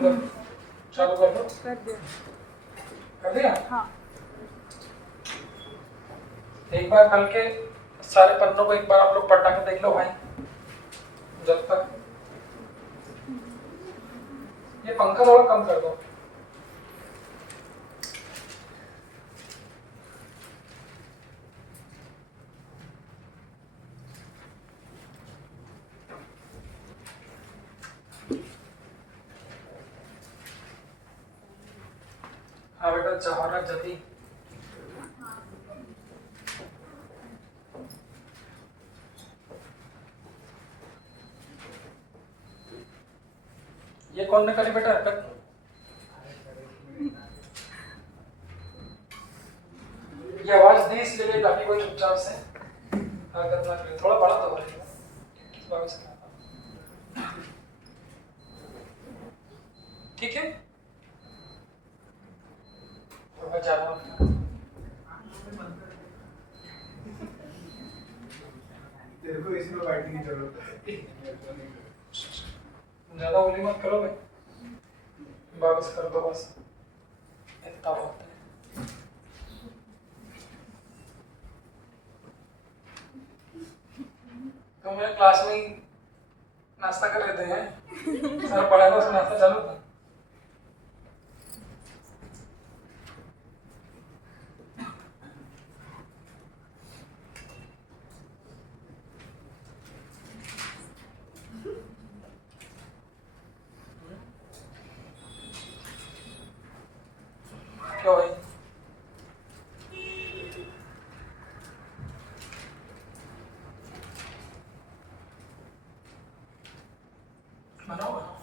मतलब चालू कर दो। कर दिया। कर दिया? हाँ। एक बार कल के सारे पन्नों को एक बार आप लोग पलटा के देख लो भाई, जब तक ये पंखा थोड़ा कम कर दो। हाँ बेटा, जवाहरा जदी ये कौन ने करी बेटा हरकत? ये आवाज दी इसलिए ताकि कोई चुपचाप से हरकत ना करे। थोड़ा बड़ा तो बोलेगा इस बात से। ठीक है, तो मैं जा रहा हूँ। तेरे को इसी में बैठने की जरूरत है। ज्यादा उंगली मत करो भाई, वापस कर दो बस, इतना बहुत है। तो मेरे क्लास में ही नाश्ता कर रहे थे हैं, सर पढ़ा था उसमें नाश्ता चालू था। क्यों भाई? बनाओ बनाओ।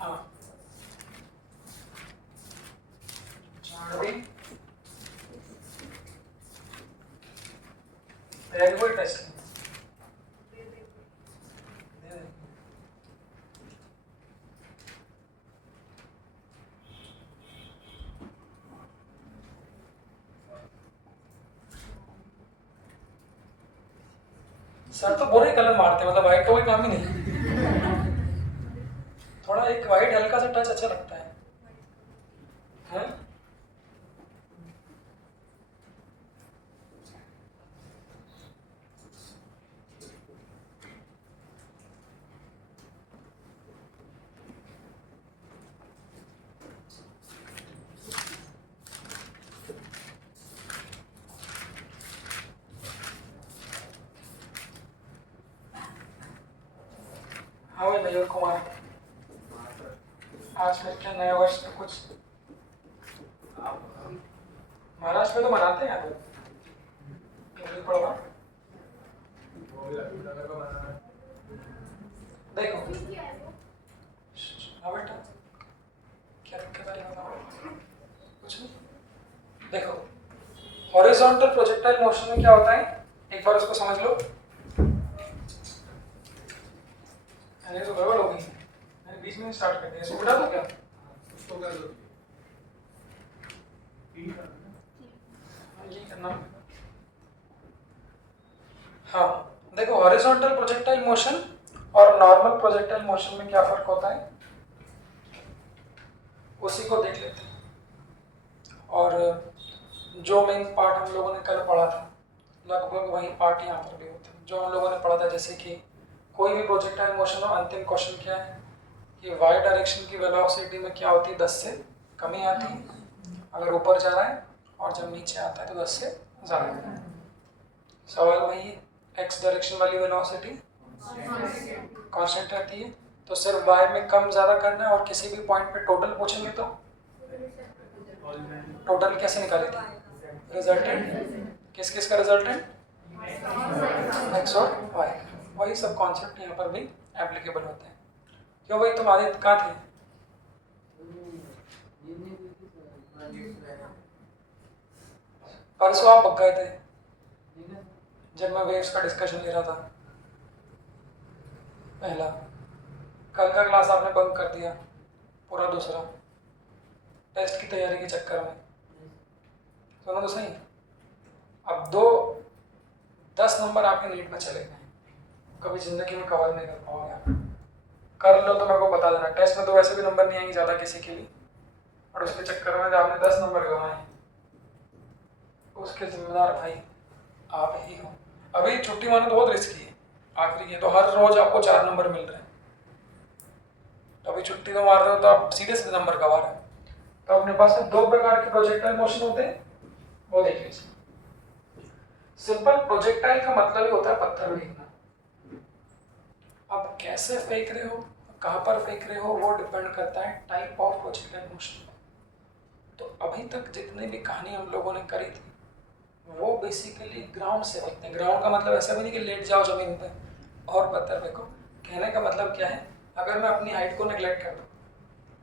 हाँ, वेरी गुड टेस्ट। सर तो बुरे कलर मारते हैं, मतलब वाइट का कोई काम ही नहीं। थोड़ा एक वाइट हल्का सा टच अच्छा लगता है, हैं? हाँ भाई मयूर कुमार, आज फिर क्या नया वर्ष तो कुछ महाराष्ट्र में तो मनाते हैं यार, मुझे पड़ा। देखो हाँ बेटा, क्या दिक्कत आ रही है बताओ? कुछ नहीं। देखो हॉरिजॉन्टल प्रोजेक्टाइल मोशन में क्या होता है, एक बार उसको समझ लो। अरे तो गड़बड़ हो गई, मैंने बीच में स्टार्ट कर दिया, इसको उठा दो क्या? उसको कर दो। ये करना। हाँ देखो, हॉरिजॉन्टल प्रोजेक्टाइल मोशन और नॉर्मल प्रोजेक्टाइल मोशन में क्या फर्क होता है, उसी को देख लेते हैं। और जो मेन पार्ट हम लोगों ने कल पढ़ा था, लगभग वही पार्ट यहाँ पर भी होता है जो हम लोगों ने पढ़ा था। जैसे कि कोई भी प्रोजेक्टाइल मोशन हो, अंतिम क्वेश्चन क्या है कि वाई डायरेक्शन की वेलोसिटी में क्या होती है, 10 से कमी आती है अगर ऊपर जा रहा है, और जब नीचे आता है तो 10 से ज़्यादा। सवाल वही है, एक्स डायरेक्शन वाली वेलोसिटी कांस्टेंट रहती है, तो सिर्फ वाई में कम ज़्यादा करना है। और किसी भी पॉइंट पे टोटल पूछेंगे तो टोटल कैसे निकाले थे, रिजल्टेंट किस किस का रिजल्टेंट, एक्स और वाई। वही सब कॉन्सेप्ट यहाँ पर भी एप्लीकेबल होते हैं। क्यों भाई, तुम आदित्य कहाँ थे? परसों आप भग गए थे, जब मैं वेव्स का डिस्कशन ले रहा था पहला, कल का क्लास आपने बंक कर दिया पूरा दूसरा टेस्ट की तैयारी के चक्कर में, सुनो तो सही। अब 10 नंबर आपके नीट में चले गए, कभी जिंदगी में कवर नहीं कर पाओगे आप। कर लो तो मेरे को बता देना, टेस्ट में तो वैसे भी नंबर नहीं आएंगे ज़्यादा किसी के लिए, और उसके चक्कर में आपने 10 नंबर गंवाए, उसके जिम्मेदार भाई आप ही हो। अभी छुट्टी मानो तो बहुत रिस्की है, आखिरी है तो हर रोज आपको 4 नंबर मिल रहे हैं, तो अभी छुट्टी तो मार रहे हो तो आप सीधे सीधे नंबर गंवा रहे हो। तो अपने पास में 2 प्रकार के प्रोजेक्टाइल मोशन होते हैं, वो देख लीजिए। सिंपल प्रोजेक्टाइल का मतलब ही होता है पत्थर फेंकना। अब कैसे फेंक रहे हो, कहाँ पर फेंक रहे हो, वो डिपेंड करता है टाइप ऑफ प्रोजेक्टाइल मोशन। तो अभी तक जितनी भी कहानी हम लोगों ने करी थी वो बेसिकली ग्राउंड से फेंकते हैं। ग्राउंड का मतलब ऐसा भी नहीं कि लेट जाओ जमीन पे और पत्थर फेंको। कहने का मतलब क्या है, अगर मैं अपनी हाइट को नेग्लेक्ट कर दूँ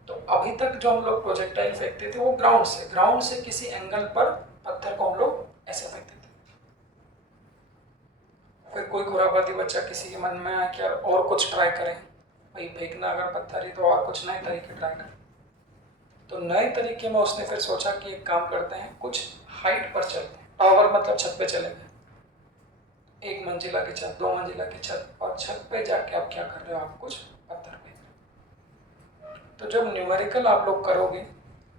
तो अभी तक जो हम लोग प्रोजेक्टाइल फेंकते थे वो ग्राउंड से किसी एंगल पर पत्थर को हम लोग ऐसे फेंकते थे। फिर कोई खुरापाती बच्चा किसी के मन में आया कि यार और कुछ ट्राई करें, भाई फेंकना अगर पत्थर ही तो और कुछ नए तरीके ट्राई करें। तो नए तरीके में उसने फिर सोचा कि एक काम करते हैं, कुछ हाइट पर चलते हैं। टावर मतलब छत पे चले गए, 1 मंजिला की छत, 2 मंजिला की छत, और छत पे जाके आप क्या कर रहे हो, आप कुछ पत्थर फेंक रहे हो। तो जब न्यूमेरिकल आप लोग करोगे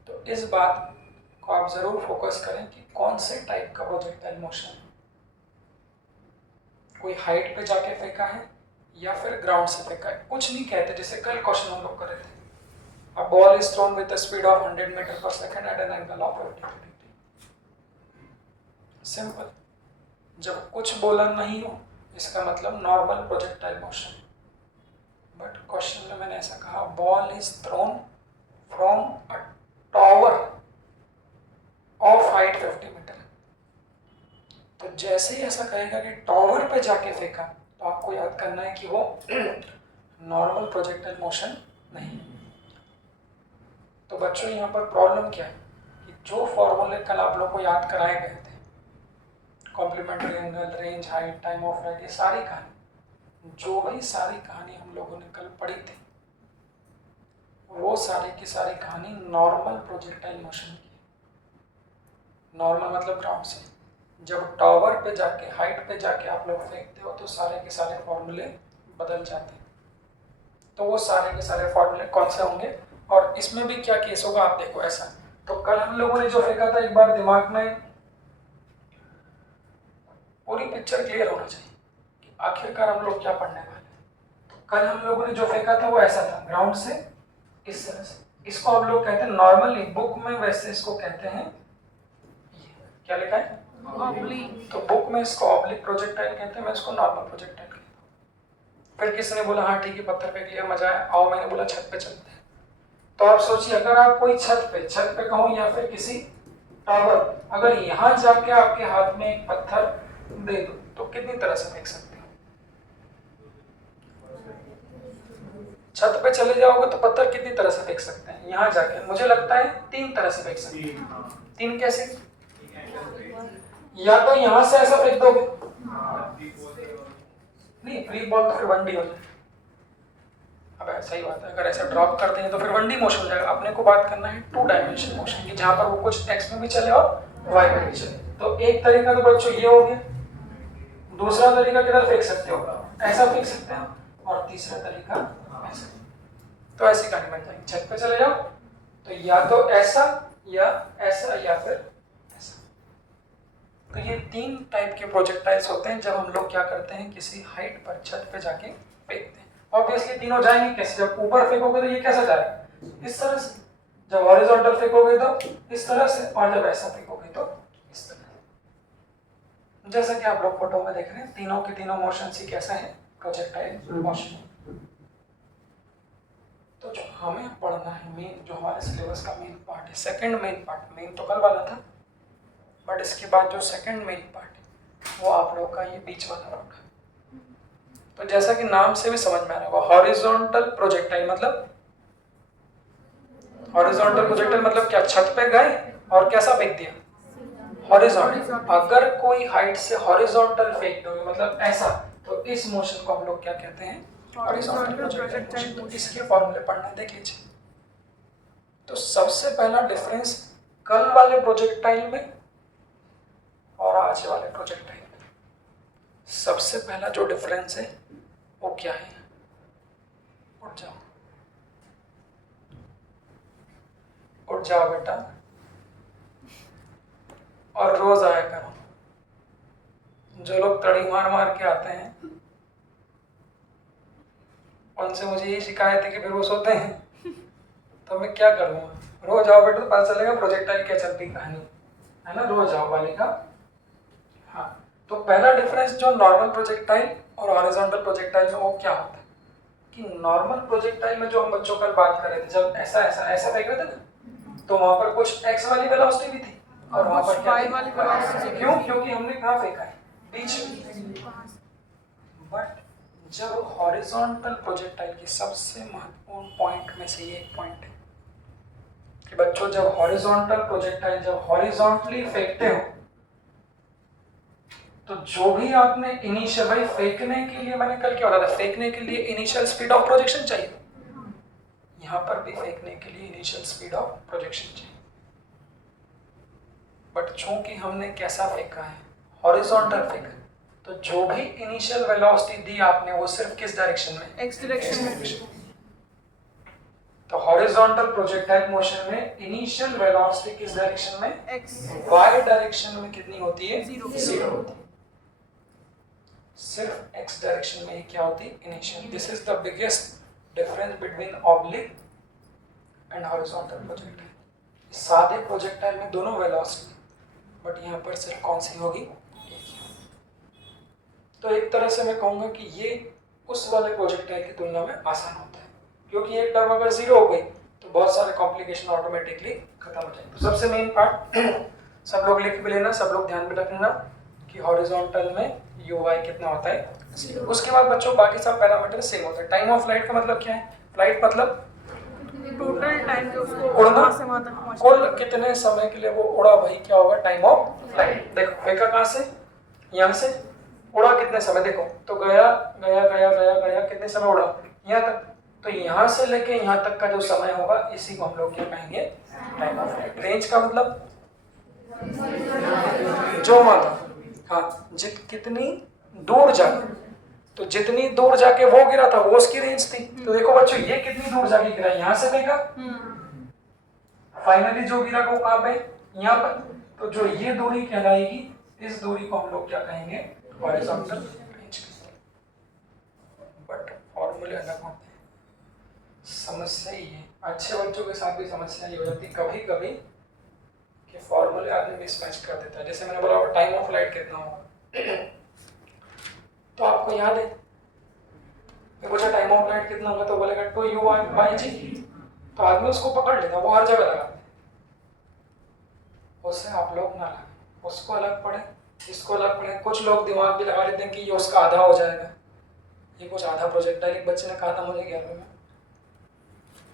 तो इस बात को आप जरूर फोकस करें कि कौन से टाइप का प्रोजेक्टाइल मोशन है। कोई हाइट पे जाके फेंका है या फिर ग्राउंड से फेंका है। कुछ नहीं कहते, जैसे कल क्वेश्चन हम लोग कर रहे थे, a ball is thrown with a speed of 100 meter per second at an angle of 52 degree. Simple. जब कुछ बोला नहीं हो इसका मतलब normal projectile motion. But question में मैंने ऐसा कहा, ball is thrown from a tower of height 50 meter. तो जैसे ही ऐसा कहेगा कि टावर पे जाके फेंका तो आपको याद करना है कि वो नॉर्मल प्रोजेक्टाइल मोशन नहीं। तो बच्चों यहाँ पर प्रॉब्लम क्या है कि जो फॉर्मूले कल आप लोग को याद कराए गए थे, complementary angle, range, height, time of flight, ये सारी कहानी, जो भी सारी कहानी हम लोगों ने कल पढ़ी थी वो सारी की सारी कहानी नॉर्मल प्रोजेक्टाइल मोशन की। नॉर्मल मतलब ग्राउंड से। जब टावर पे जाके, हाइट पे जाके आप लोग फेंकते हो तो सारे के सारे फॉर्मूले बदल जाते हैं। तो वो सारे के सारे फॉर्मूले कौन से होंगे और इसमें भी क्या केस होगा आप देखो। ऐसा तो कल हम लोगों ने जो फेंका था, एक बार दिमाग में पूरी पिक्चर क्लियर होना चाहिए कि आखिरकार हम लोग क्या पढ़ने वाले हैं। तो कल हम लोगों ने जो फेंका था वो ऐसा था, ग्राउंड से इस तरह से। इसको हम लोग कहते हैं नॉर्मली, बुक में वैसे इसको कहते हैं, क्या लिखा है, ऑब्लिक। तो बुक में इसको ऑब्लिक प्रोजेक्टाइल कहते हैं, मैं इसको नॉर्मल प्रोजेक्टाइल कहता हूँ। फिर किसी ने बोला हाँ ठीक है पत्थर फेंक लिया, मजा आया, आओ, मैंने बोला छत पे चलते हैं। तो आप सोचिए, अगर आप कोई छत पे कहूँ या फिर किसी टावर, अगर यहाँ जाके आपके हाथ में एक पत्थर दे दो तो कितनी तरह से फेंक सकते हो। छत पे चले जाओगे तो पत्थर कितनी तरह से फेंक सकते हैं। यहाँ जाके मुझे लगता है 3 तरह से फेंक सकते हैं। 3 कैसे? या तो यहाँ से ऐसा फेंक दोगे, नहीं फ्री बॉल तो फिर 1D हो जाए। अब ऐसा ही बात है, अगर ऐसा ड्रॉप कर देंगे तो फिर 1D मोशन हो जाएगा। अपने को बात करना है 2 डायमेंशन मोशन की, जहाँ पर वो कुछ x में भी चले और y में भी चले। तो एक तरीका तो बच्चों ये हो गया, दूसरा तरीका किधर फेंक सकते हो, ऐसा फेंक सकते हैं, और तीसरा तरीका ऐसा। तो ऐसी कहानी बन जाएगी, छत पे चले जाओ तो या तो ऐसा या ऐसा या फिर ऐसा। तो ये 3 टाइप के प्रोजेक्टाइल्स होते हैं जब हम लोग क्या करते हैं, किसी हाइट पर छत पे जाके फेंकते हैं। ऑब्वियसली तीनों जाएंगे कैसे, जब ऊपर फेंकोगे तो ये कैसा जाएगा, इस तरह से। जब हॉरिजॉन्टल फेंकोगे तो इस तरह से, और जब ऐसा फेंकोगे तो इस तरह से। जैसा कि आप लोग फोटो में देख रहे हैं, तीनों के तीनों मोशन ही कैसे हैं, प्रोजेक्टाइल मोशन। तो जो हमें पढ़ना है मेन, जो हमारे सिलेबस का मेन पार्ट है, सेकंड मेन पार्ट, मेन तो कल वाला था बट इसके बाद जो सेकंड मेन पार्ट है वो आप लोगों का ये बीच वाला होगा। तो जैसा कि नाम से भी समझ में आ रहा होगा, हॉरिजॉन्टल प्रोजेक्टाइल मतलब, हॉरिजॉन्टल प्रोजेक्टाइल मतलब क्या, छत पे गए और कैसा फेंक दिया, हॉरिजॉन्टल। अगर कोई हाइट से हॉरिजॉन्टल फेंक दोगे मतलब ऐसा, तो इस मोशन को हम लोग क्या कहते हैं? Horizontal projectile motion. इसके फॉर्मूले पढ़ना देख लीजिए। तो सबसे पहला डिफरेंस कल वाले प्रोजेक्टाइल में और आज वाले प्रोजेक्टाइल में, सबसे पहला जो डिफरेंस है वो क्या है? उठ जाओ, उठ जाओ बेटा, और रोज आया करो। जो लोग तड़ी मार मार के आते हैं उनसे मुझे ये शिकायत है कि फिर वो सोते हैं, तो मैं क्या करूँगा? रोज आओ बेटा तो पता चलेगा प्रोजेक्टाइल क्या चलती कहानी है ना। रोज आओ बालिका। हाँ, तो पहला डिफरेंस जो नॉर्मल प्रोजेक्टाइल और हॉरिजॉन्टल प्रोजेक्टाइल में वो क्या होता है कि नॉर्मल प्रोजेक्टाइल में जो हम बच्चों कल बात कर रहे थे, जब ऐसा ऐसा ऐसा फेंक रहे थे ना, तो वहां पर कुछ एक्स वाली वेलोसिटी भी थी और वहां पर वाई वाली वेलोसिटी। क्यों? क्योंकि हमने कहाँ फेंका है? बीच में। बट जब हॉरिजॉन्टल प्रोजेक्टाइल की सबसे महत्वपूर्ण पॉइंट में से ये एक पॉइंट है कि बच्चों जब हॉरिजॉन्टल प्रोजेक्टाइल जब हॉरिजॉन्टली फेंकते हो तो जो भी आपने इनिशियल, भाई फेंकने के लिए मैंने कल क्या बताया था, फेंकने के लिए इनिशियल स्पीड ऑफ प्रोजेक्शन चाहिए। यहां पर भी फेंकने के लिए इनिशियल स्पीड ऑफ प्रोजेक्शन चाहिए। बट चूंकि हमने कैसा फेंका है? हॉरिजॉन्टल फेंका, तो जो भी इनिशियल वेलोसिटी दी आपने वो सिर्फ किस डायरेक्शन में? एक्स डायरेक्शन में। तो हॉरिजॉन्टल प्रोजेक्टाइल मोशन में इनिशियल वेलोसिटी किस डायरेक्शन में? एक्स। वाई डायरेक्शन में कितनी होती है? जीरो। जीरो होती है। सिर्फ एक्स डायरेक्शन में ही क्या होती है? Initial. This is the biggest difference between oblique and horizontal projectile. सादे प्रोजेक्टाइल में दोनों वेलोसिटी, बट यहाँ पर सिर्फ कौन सी होगी? तो एक तरह से मैं कहूँगा कि ये उस वाले प्रोजेक्टाइल की तुलना में आसान होता है, क्योंकि एक टर्म अगर जीरो हो गई तो बहुत सारे कॉम्प्लिकेशन ऑटोमेटिकली खत्म हो जाएंगे। तो सबसे मेन पार्ट सब लोग लिख भी लेना, सब लोग ध्यान में रख लेना कि हॉरिजॉन्टल में यू वाई कितना होता है। उसके बाद बच्चों बाकी सब पैरामीटर सेम होते हैं। टाइम ऑफ फ्लाइट का मतलब क्या है? फ्लाइट मतलब टोटल टाइम जो उसको उड़ना, वहां से वहां तक पहुंचना, कुल कितने समय के लिए वो उड़ा, वही क्या होगा? Time of flight. देखो फेंका कहाँ से? यहाँ से। उड़ा कितने समय? देखो तो गया गया गया गया गया, कितने समय उड़ा? यहाँ तक। तो यहाँ से लेके यहाँ तक का जो समय होगा इसी को हम लोग क्या कहेंगे? Time of flight. रेंज का मतलब जो माना, हाँ, कितनी दूर जाके, तो जितनी दूर जाके वो गिरा था वो उसकी रेंज थी। तो देखो बच्चों ये कितनी दूर जाके गिरा, यहाँ से फेंका, फाइनली जो गिरा वो कहाँ पे? यहाँ पर। तो जो ये दूरी कहलाएगी, इस दूरी को हम लोग क्या कहेंगे? Horizontal range. बट फॉर्मूले अलग होते हैं। समस्या ही है, अच्छे बच्चों के साथ भी समस्या ये हो जाती है कभी कभी कि फॉर्मूले आदमी मिसमैच कर देता है। जैसे मैंने बोला टाइम ऑफ फ्लाइट कितना होगा, तो आपको याद है मैं पूछा टाइम ऑफ फ्लाइट कितना होगा तो बोलेगा 2u/g। तो आदमी उसको पकड़ लेता, वो हर जगह लगाते हैं। उससे आप लोग ना लगाए, उसको अलग पढ़े, इसको अलग पढ़े। कुछ लोग दिमाग भी लगा लेते हैं कि ये उसका आधा हो जाएगा। ये कुछ आधा प्रोजेक्टाइल एक बच्चे ने कहा था मुझे 11वीं में,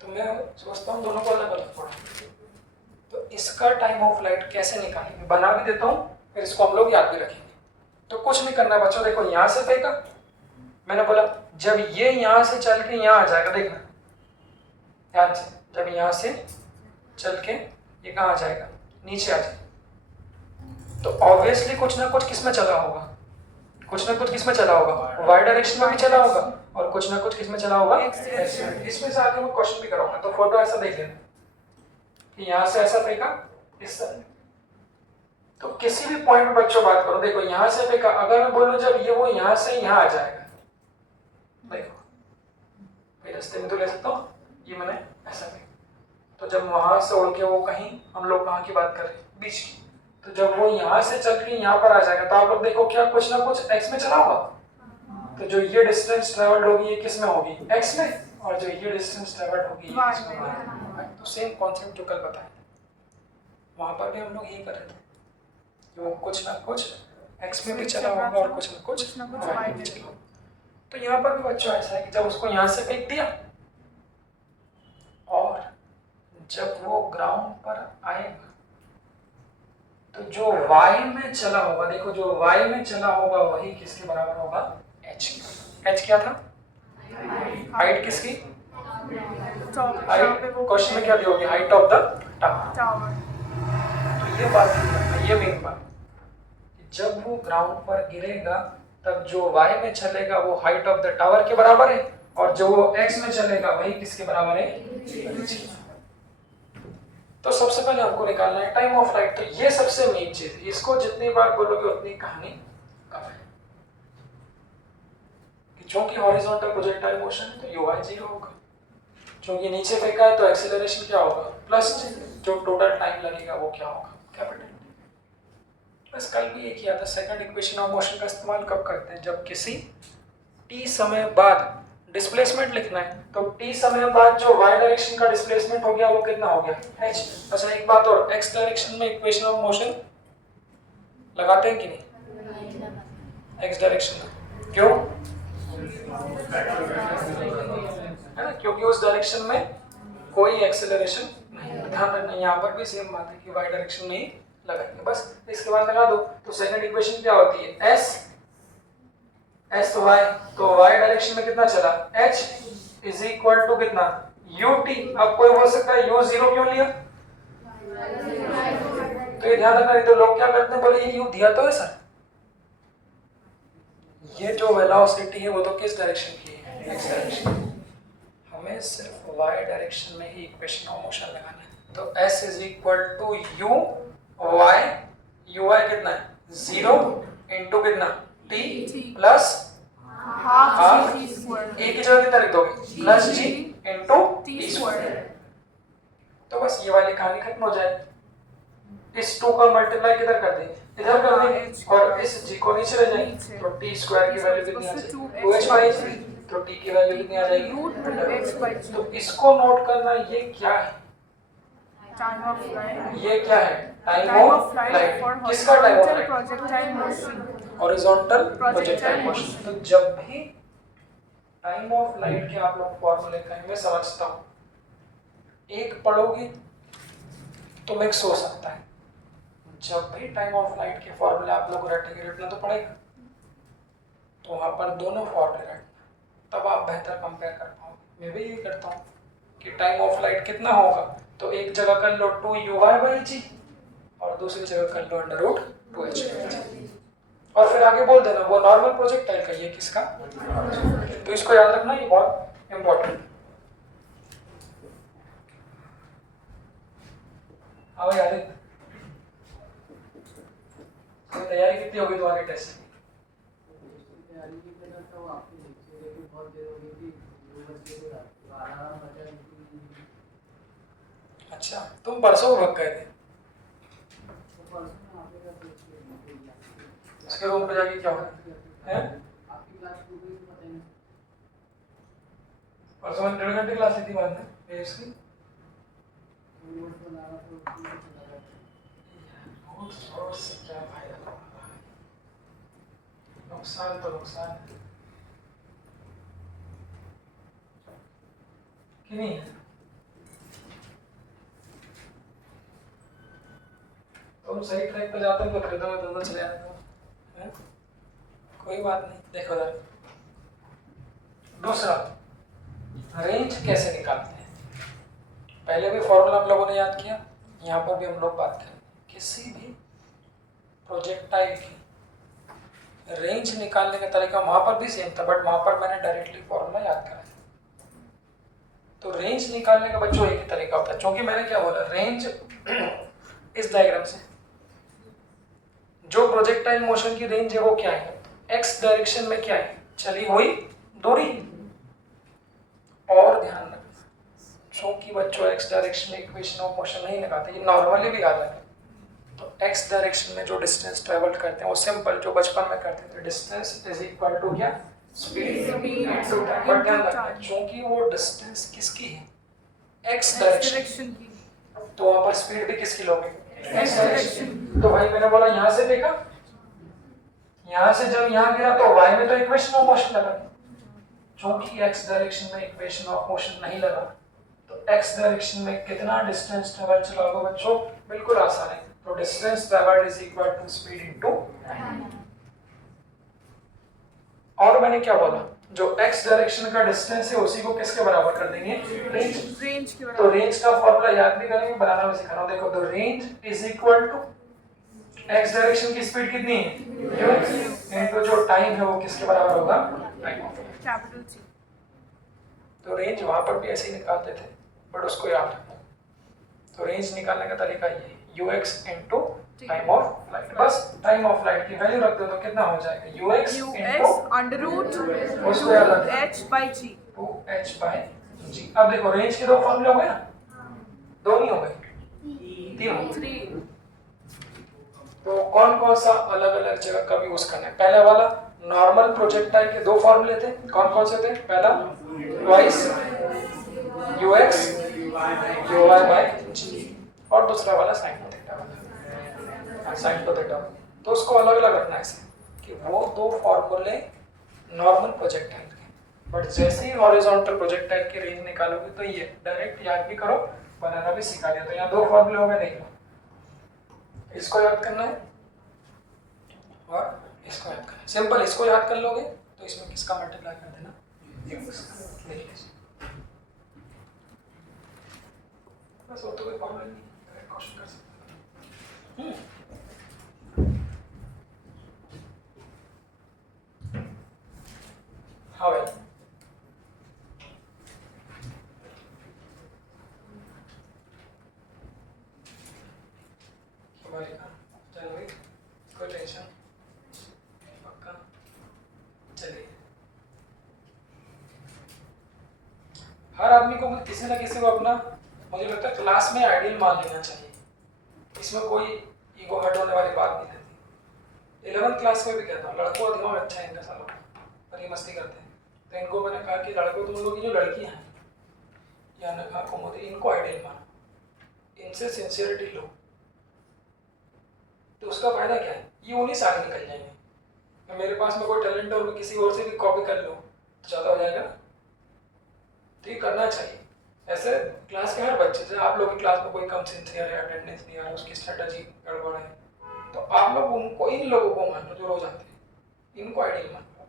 तो मैं सोचता हूँ दोनों को अलग अलग पढ़ो। तो इसका टाइम ऑफ फ्लाइट कैसे निकालेंगे? बना भी देता हूँ, फिर इसको हम लोग याद भी रखेंगे। तो कुछ नहीं करना बच्चों, देखो यहाँ से फेंका, मैंने बोला जब ये यहाँ से चल के यहाँ आ जाएगा, देखना ध्यान से, जब यहाँ से चल के ये कहाँ आ जाएगा? नीचे आ जाएगा। तो ऑब्वियसली कुछ ना कुछ किस में चला होगा? कुछ ना कुछ किस में चला होगा? वाई डायरेक्शन में भी चला होगा, और कुछ ना कुछ किस में चला होगा? इसमें से आगे मैं क्वेश्चन भी कराऊंगा। तो फोटो ऐसा देख लेना कि यहाँ से ऐसा फेंका इस तरह। तो किसी भी पॉइंट में बच्चों बात करो, देखो यहाँ से फेंका, अगर मैं बोलूं जब ये वो यहाँ से यहाँ आ जाएगा, देखो रास्ते में तो ले सकता हूँ, ये मैंने ऐसा फेंका, तो जब वहां से उड़ के वो कहीं, हम लोग कहाँ की बात कर रहे हैं? बीच की। तो जब वो यहाँ से चल के यहाँ पर आ जाएगा, तो आप लोग देखो क्या कुछ ना कुछ एक्स में चला होगा। तो जो ये डिस्टेंस ट्रेवल्ड होगी ये किस में होगी? एक्स में, और जो ये डिस्टेंस ट्रेवल्ड होगी ये किस में होगी? तो सेम कॉन्सेप्ट जो कल बताया वहां पर भी हम लोग यही कर रहे थे, वो कुछ ना कुछ एक्स में भी चला होगा और कुछ ना कुछ वाई में चला होगा। तो यहाँ पर भी बच्चों ऐसा है कि जब उसको यहाँ से फेंक दिया और जब वो ग्राउंड पर आएगा तो जो y में चला होगा, देखो जो y में चला होगा वही किसके बराबर होगा, h के। h क्या था, हाइट किसकी, हाइट क्वेश्चन में क्या दी होगी, हाइट ऑफ द टावर। तो ये बात है, ये मेन बात, जब वो ग्राउंड पर गिरेगा तब जो y में चलेगा वो हाइट ऑफ द टावर के बराबर है, और जो वो x में चलेगा वही किसके बराबर है। तो सबसे पहले हमको निकालना है टाइम ऑफ फ्लाइट। तो ये सबसे मेन चीज है, इसको जितनी बार बोलोगे उतनी कहानी कम है। क्योंकि हॉरिजॉन्टल प्रोजेक्टाइल मोशन है तो ui 0 होगा, क्योंकि नीचे फेंका है तो एक्सीलरेशन क्या होगा, प्लस जो टोटल टाइम लगेगा वो क्या होगा, कैपिटल। बस कल भी एक किया था, सेकंड इक्वेशन ऑफ मोशन का इस्तेमाल कब करते हैं, जब किसी t समय बाद डिस्प्लेसमेंट लिखना है, तो t समय बाद जो y डायरेक्शन का डिस्प्लेसमेंट हो गया वो कितना हो गया, h। अच्छा एक बात और, x डायरेक्शन में इक्वेशन ऑफ मोशन लगाते हैं कि नहीं, x डायरेक्शन में, क्यों, है ना, क्योंकि उस डायरेक्शन में कोई एक्सेलरेशन नहीं। ध्यान रखना यहाँ पर भी सेम बात है कि y डायरेक्शन में ही लगाएंगे, बस इसके बाद लगा दो। तो सेकंड इक्वेशन क्या होती है, s तो y, तो y डायरेक्शन में कितना चला, h इज इक्वल टू कितना, ut। अब कोई बोल सकता है u 0 क्यों लिया, तो ये ध्यान रखना, नहीं तो लोग क्या करते हैं, बोले ये u दिया तो है सर, ये जो वेलोसिटी है वो तो किस डायरेक्शन की है, x डायरेक्शन। हमें सिर्फ y डायरेक्शन में ही इक्वेशन ऑफ मोशन लगाना है। तो s is equal to u y, ui कितना है 0 इंटू कितना t plus half t square, a की जगह कितना लिख दोगे, plus g into t square. तो बस ये वाली कहानी खत्म हो जाए। इस 2 का मल्टीप्लाई किधर कर देंगे, इधर कर देंगे, और इस g को नीचे ले जाएंगे, तो t स्क्वायर की वैल्यू कितनी आ जाएगी, 2h/3। तो t की वैल्यू कितनी आ जाएगी, तो इसको नोट करना, ये क्या है, टाइम ऑफ फ्लाइट, ये क्या है, time time of of flight flight. For किसका time of horizontal flight, projectile motion, horizontal projectile projectile motion. तो जब भी टाइम ऑफ फ्लाइट के आप लोग फॉर्मूले कहेंगे, मैं समझता हूँ एक पढ़ोगे तो मिक्स हो सकता है, जब भी टाइम ऑफ फ्लाइट के फॉर्मूले आप लोग रटेंगे, रटना तो पड़ेगा, तो वहाँ पर दोनों फॉर्मूले रटना, तब आप बेहतर कंपेयर कर पाओगे। मैं भी ये करता हूँ कि टाइम ऑफ फ्लाइट कितना होगा, तो एक जगह कर लो 2uy/g और दूसरी जगह कर लो √2h/g, और फिर आगे बोल देना वो नॉर्मल प्रोजेक्टाइल का, ये किसका, तो इसको याद रखना, ये बहुत इंपॉर्टेंट। हाँ भाई आदित्य, तैयारी कितनी होगी तुम्हारे टेस्ट की, तैयारी की तरह तो आपकी लेक्चर की बहुत देर हो गई थी, 2 बजे से 12 बजे। अच्छा तुम परसों भग गए थे, तो परसों में आपके साथ उसके रूम पे जाके क्या हुआ है, आपकी क्लास शुरू हुई तो पता ही नहीं। परसों मैंने 1.5 घंटे क्लास ली थी बाद में मेथ्स की। नोट्स बनाना तो चला जाता है। नोट्स से क्या फायदा, नुकसान तो नुकसान है कि नहीं है। तुम सही ट्रैक पे जाते हो तो फिर मैं दोनों चले जाता हूँ, कोई बात नहीं। देखो यार, दूसरा रेंज कैसे निकालते हैं, पहले भी फॉर्मूला हम लोगों ने याद किया, यहाँ पर भी हम लोग बात करें। किसी भी प्रोजेक्टाइल की रेंज निकालने का तरीका वहां पर भी सेम था, बट वहां पर मैंने डायरेक्टली फॉर्मूला याद कराया। तो रेंज निकालने का बच्चों एक ही तरीका होता है, क्योंकि मैंने क्या बोला, रेंज इस डायग्राम से जो प्रोजेक्टाइल मोशन की रेंज है वो क्या है, एक्स डायरेक्शन में क्या है, चली हुई दूरी। और ध्यान रखना, क्योंकि बच्चों एक्स डायरेक्शन में इक्वेशन ऑफ मोशन नहीं लगाते, ये नॉर्मली भी याद रखें। तो एक्स डायरेक्शन में जो डिस्टेंस ट्रेवल करते हैं वो सिंपल, जो बचपन में करते थे, डिस्टेंस इज इक्वल टू क्या, स्पीड इनटू टाइम। बट ध्यान रखना, क्योंकि वो डिस्टेंस किसकी है, एक्स डायरेक्शन की, तो वहां पर स्पीड भी किसकी लोगे, एक्स डायरेक्शन। तो भाई मैंने बोला यहाँ से देखा, यहाँ से जब यहाँ गिरा तो y में तो इक्वेशन ऑफ मोशन लगा, क्योंकि x डायरेक्शन में इक्वेशन ऑफ मोशन नहीं लगा, तो x डायरेक्शन में कितना डिस्टेंस ट्रेवल चला होगा बच्चों, बिल्कुल आसान है, तो distance travelled is equal to speed into. और मैंने क्या बोला, जो x डायरेक्शन का डिस्टेंस है उसी को किसके बराबर कर देंगे, रेंज। रेंज के तो बराबर। रेंज का फॉर्मूला याद भी करेंगे, बनाना भी सिखाना। देखो the range is equal to x direction की स्पीड कितनी है u इनटू जो टाइम है वो किसके बराबर होगा, time of flight. Capital C. तो रेंज वहां पर भी ऐसे ही निकालते थे, बट उसको याद रखना। तो रेंज निकालने का तरीका ये ux into time of light. बस टाइम ऑफ लाइट की वैल्यू रख दो तो कितना हो जाएगा, ux इनटू अंडर रूट उसको याद रख h by G. 2h by g। अब देखो रेंज के दो फॉर्मूले हो गए ना, दो नहीं हो गए, तीन हो गए। 3 तो कौन कौन सा अलग अलग जगह कब यूज करना है। पहले वाला नॉर्मल प्रोजेक्टाइल के दो फॉर्मूले थे, कौन कौन से थे, पहला twice ux uy by g और दूसरा वाला साइन टू थीटा वाला, साइन टू थीटा। तो उसको अलग अलग रखना है ऐसे कि वो दो फॉर्मूले नॉर्मल प्रोजेक्टाइल के, बट जैसे ही हॉरिजॉन्टल प्रोजेक्टाइल की रेंज निकालोगे तो ये डायरेक्ट याद भी करो, बनाना भी सिखा दिया। तो यहाँ दो फॉर्मूले हो गए, देख लो, इसको याद करना है और इसको याद करना है। सिंपल, इसको याद कर लोगे तो इसमें किसका मल्टीप्लाई कर देना, देखिए बस, वो तो कोई प्रॉब्लम नहीं, क्वेश्चन कर सकते हैं। हाँ भाई, चलो कोई टेंशन, पक्का चलिए। हर आदमी को किसी ना किसी को अपना, मुझे लगता है क्लास में आइडियल मान लेना चाहिए, इसमें कोई ईगो हर्ट होने वाली बात नहीं रहती। 11th क्लास में भी कहता हूँ, लड़कों का दिमाग अच्छा है इनका सालों का, पर ये मस्ती करते हैं। तो इनको मैंने कहा कि लड़कों, तुम लोग की जो लड़कियां हैं या नखा कुमुदी, इनको आइडियल मानो, इनसे सिंसियरिटी लो, तो उसका फायदा क्या है, ये उन्हीं से आगे निकल जाएंगे। मेरे पास में कोई टैलेंट है और मैं किसी और से भी कॉपी कर लूँ तो ज़्यादा हो जाएगा। तो ये करना चाहिए ऐसे। क्लास के हर बच्चे से, आप लोग की क्लास में कोई कम सिंसियर है, अटेंडेंस नहीं आ रहा, उसकी स्ट्रेटजी गड़बड़ है, तो आप लोग उनको, इन लोगों को मान लो जो रोज आते हैं, इनको आइडियल मान लो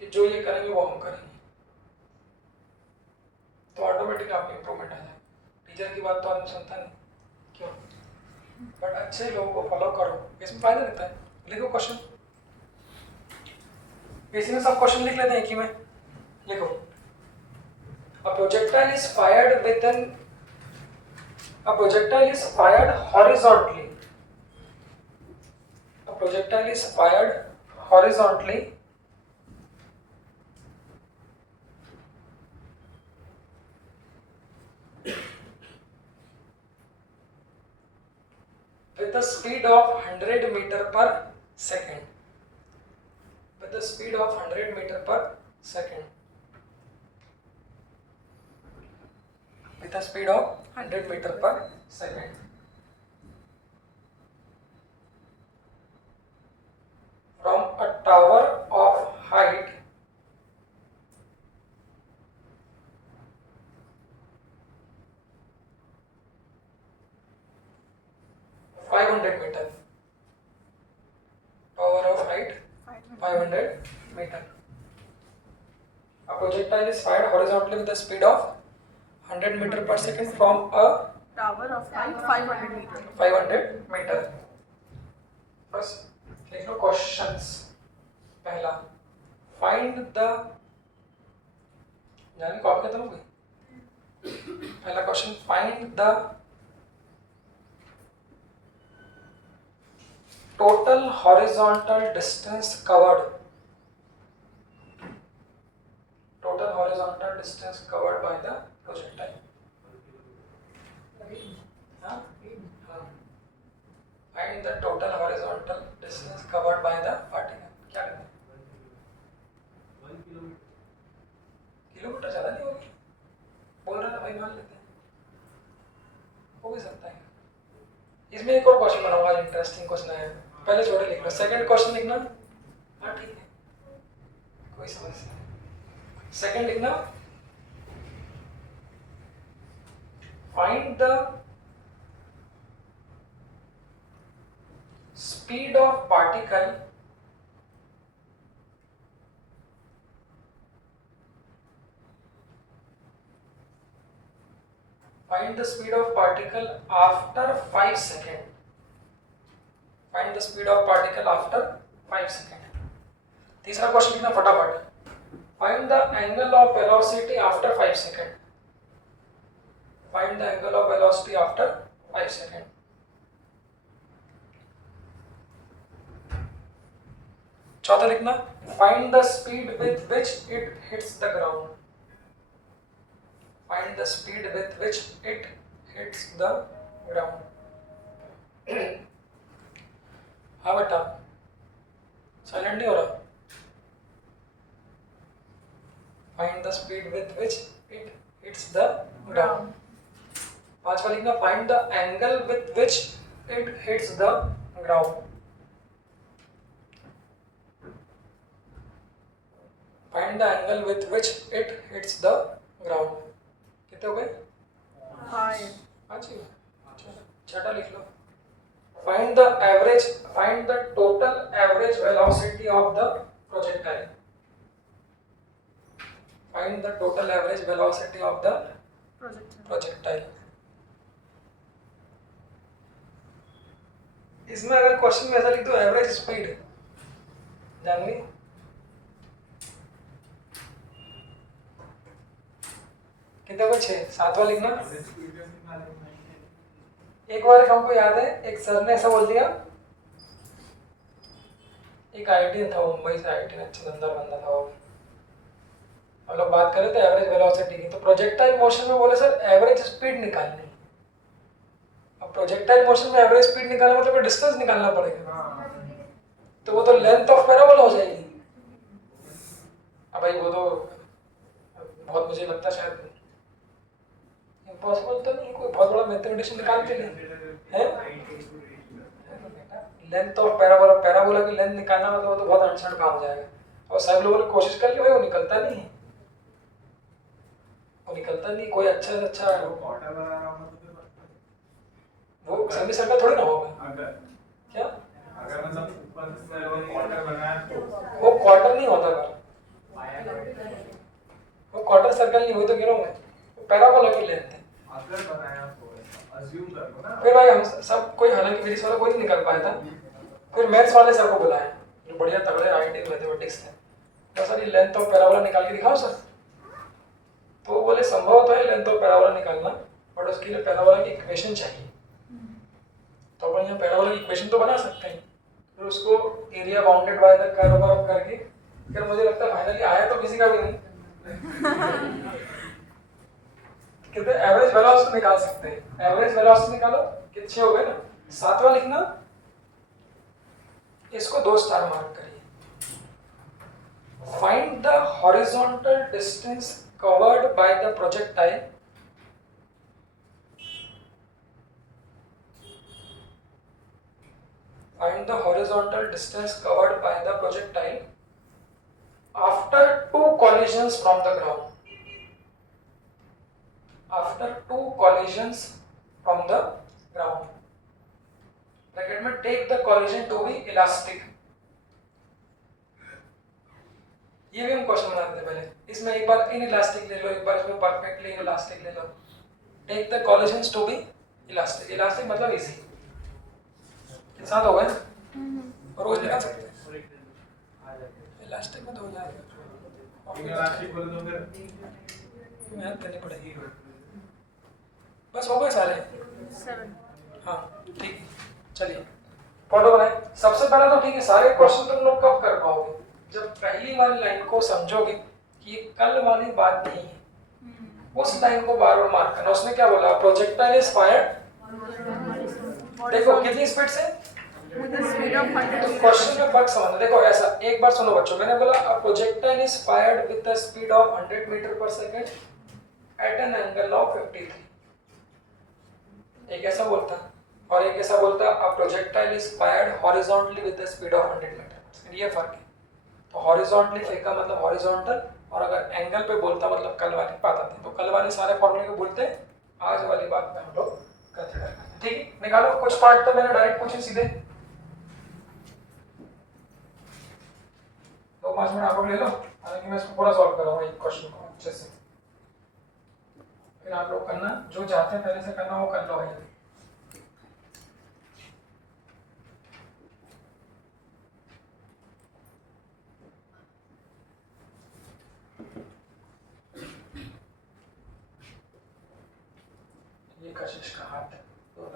कि जो ये करेंगे वो हम करेंगे, तो ऑटोमेटिक आप इंप्रूवमेंट आ जाएगा। टीचर की बात तो आदमी सुनता नहीं, क्यों, बट अच्छे लोगों को फॉलो करो, इसमें फायदा रहता है। लिखो क्वेश्चन, इसी में सब क्वेश्चन लिख लेते हैं एक ही में। लिखो, a projectile is fired within, a projectile is fired horizontally, a projectile is fired horizontally with the speed of 100 meter per second, with the speed of 100 meter per second, with a speed of 100 meter per second, from a tower of height 500 meter, tower of height 500 meter. A projectile is fired horizontally with the speed of 100 meter per second from a tower of height 500 meter. 500 meter. बस लिख लो questions. पहला, find the, जानी copy खत्म हो गई। पहला question, find the total horizontal distance covered, total horizontal distance covered by the projectile. हाँ? हाँ. Find the total horizontal distance covered by the particle. क्या करना है? 1 किलोमीटर। किलोमीटर ज़्यादा नहीं होगी, बोल रहा था भाई, मान लेते हैं, हो भी सकता है। इसमें एक और क्वेश्चन बनाऊंगा, आज इंटरेस्टिंग क्वेश्चन है, पहले छोटे लिख लो, सेकंड क्वेश्चन लिखना। हाँ ठीक है, कोई समस्या नहीं। सेकंड लिखना, find the speed of particle find the speed of particle after 5 seconds. Find the speed of particle after 5 seconds. तीसरा क्वेश्चन लिखना फटाफट. Find the angle of velocity after 5 seconds. Find the angle of velocity after 5 seconds. चौथा लिखना find the speed with which it hits the ground. Find the speed with which it hits the ground. हाँ बेटा silent नहीं हो रहा. Find the speed with which it hits the ground. पांचवा लिखना find the angle with which it hits the ground. Find the angle with which it hits the ground. कितने हो गए? 5. हाँ जी. छठा लिख लो. Find the total average velocity of the projectile. Find the total average velocity of the projectile. इसमें अगर question में ऐसा लिख दो एवरेज स्पीड, जानवी कितना को 6. सातवां लिखना. एक बार हमको याद है एक सर ने ऐसा बोल दिया, एक आईआईटी था मुंबई से, आईआईटी में अच्छा धंधा बंदा था वो. हम लोग बात कर रहे थे एवरेज वेलोसिटी की, तो प्रोजेक्टाइल मोशन में बोले सर एवरेज स्पीड निकालनी. अब प्रोजेक्टाइल मोशन में एवरेज स्पीड निकालना मतलब डिस्टेंस निकालना पड़ेगा, तो वो तो लेंथ ऑफ पैराबोला हो जाएगी. अब भाई वो तो बहुत, मुझे लगता शायद इम्पॉसिबल तो नहीं, कोई बहुत बड़ा मैथमेटिशियन निकाल के लिए है. लेंथ ऑफ पैराबोला की लेंथ निकालना मतलब वो तो बहुत अनसर्ट काम हो जाएगा. और सब लोगों ने कोशिश कर ली भाई, वो निकलता नहीं है, वो निकलता नहीं. कोई अच्छा से अच्छा वो सेमी सर्कल थोड़ी ना होगा. क्या अगर मतलब ऊपर से क्वार्टर बनाया तो वो क्वार्टर नहीं होता था, वो क्वार्टर सर्कल नहीं हुई, तो कह रहा हूँ मैं पैराबोला की लेंथ है. अगर बनाया तो अज्यूम कर लो ना. फिर भाई हम सब कोई, हालांकि फिजिक्स वाला कोई नहीं निकल पाया था. फिर मैथ्स वाले सर को बुलाया जो बढ़िया तगड़े आईआईटी मैथमेटिक्स थे. तो सर ये लेंथ ऑफ पैराबोला निकाल के दिखाओ सर. तो वो बोले संभव तो है लेंथ ऑफ पैराबोला निकालना, बट उसके लिए पैराबोला की इक्वेशन चाहिए. तो अपन यहाँ पैराबोला की इक्वेशन तो बना सकते हैं, फिर उसको area bounded by the curve of करके, फिर मुझे लगता है फाइनली आया तो किसी का भी नहीं. कितने एवरेज वेलोसिटी निकाल सकते हैं. एवरेज वेलोसिटी निकालो, कितने हो गए ना. सातवां लिखना, इसको 2 स्टार मार्क करिए. Find the horizontal distance covered by the projectile find the horizontal distance covered by the projectile after 2 collisions from the ground. After 2 collisions from the ground. Bracket में take the collision to be elastic. ये भी हम question बनाते थे पहले. इसमें एक बार inelastic ले लो, एक बार इसमें perfectly inelastic ले लो. Take the collisions to be elastic. Elastic मतलब easy. साथ हो गए और रोज निकाल सकते हैं. इलास्टिक में तो हो जाएगा. इलास्टिक बोले तो फिर मेहनत करनी पड़ेगी. बस हो गए सारे. 7. हाँ ठीक. चलिए फोटो बनाए. सबसे पहले तो ठीक है, सारे क्वेश्चन तुम लोग कब कर पाओगे? जब पहली वाली लाइन को समझोगे कि ये कल वाली बात नहीं है, उस लाइन को बार बार मार्क करना. उसने क्या बोला? Projectile is fired. देखो कितनी स्पीड से, With the speed of 100 meters. Question में फर्क समझना. देखो ऐसा, एक बार सुनो बच्चों, मैंने बोला a projectile is fired with the speed of 100 metre per second at an angle of 53. एक ऐसा बोलता और एक ऐसा बोलता a projectile is fired horizontally with the speed of 100 metre per second. ये फर्क है. तो हॉरिजॉन्टली फेंका मतलब हॉरिजॉन्टल, और अगर एंगल पे बोलता मतलब कल वाली बात आती. तो कल वाले सारे फॉर्मूले को बोलते हैं, आज वाली बात में हम लोग कंसीडर करते हैं. ठीक है, निकालो. कुछ पार्ट तो मैंने डायरेक्ट पूछे सीधे. 5 मिनट आप लोग ले लो, हालांकि मैं इसको पूरा सॉल्व करूँगा एक क्वेश्चन को अच्छे से, फिर आप लोग करना जो चाहते हैं पहले से करना वो कर लो भाई। ये कशिश का हाथ है तो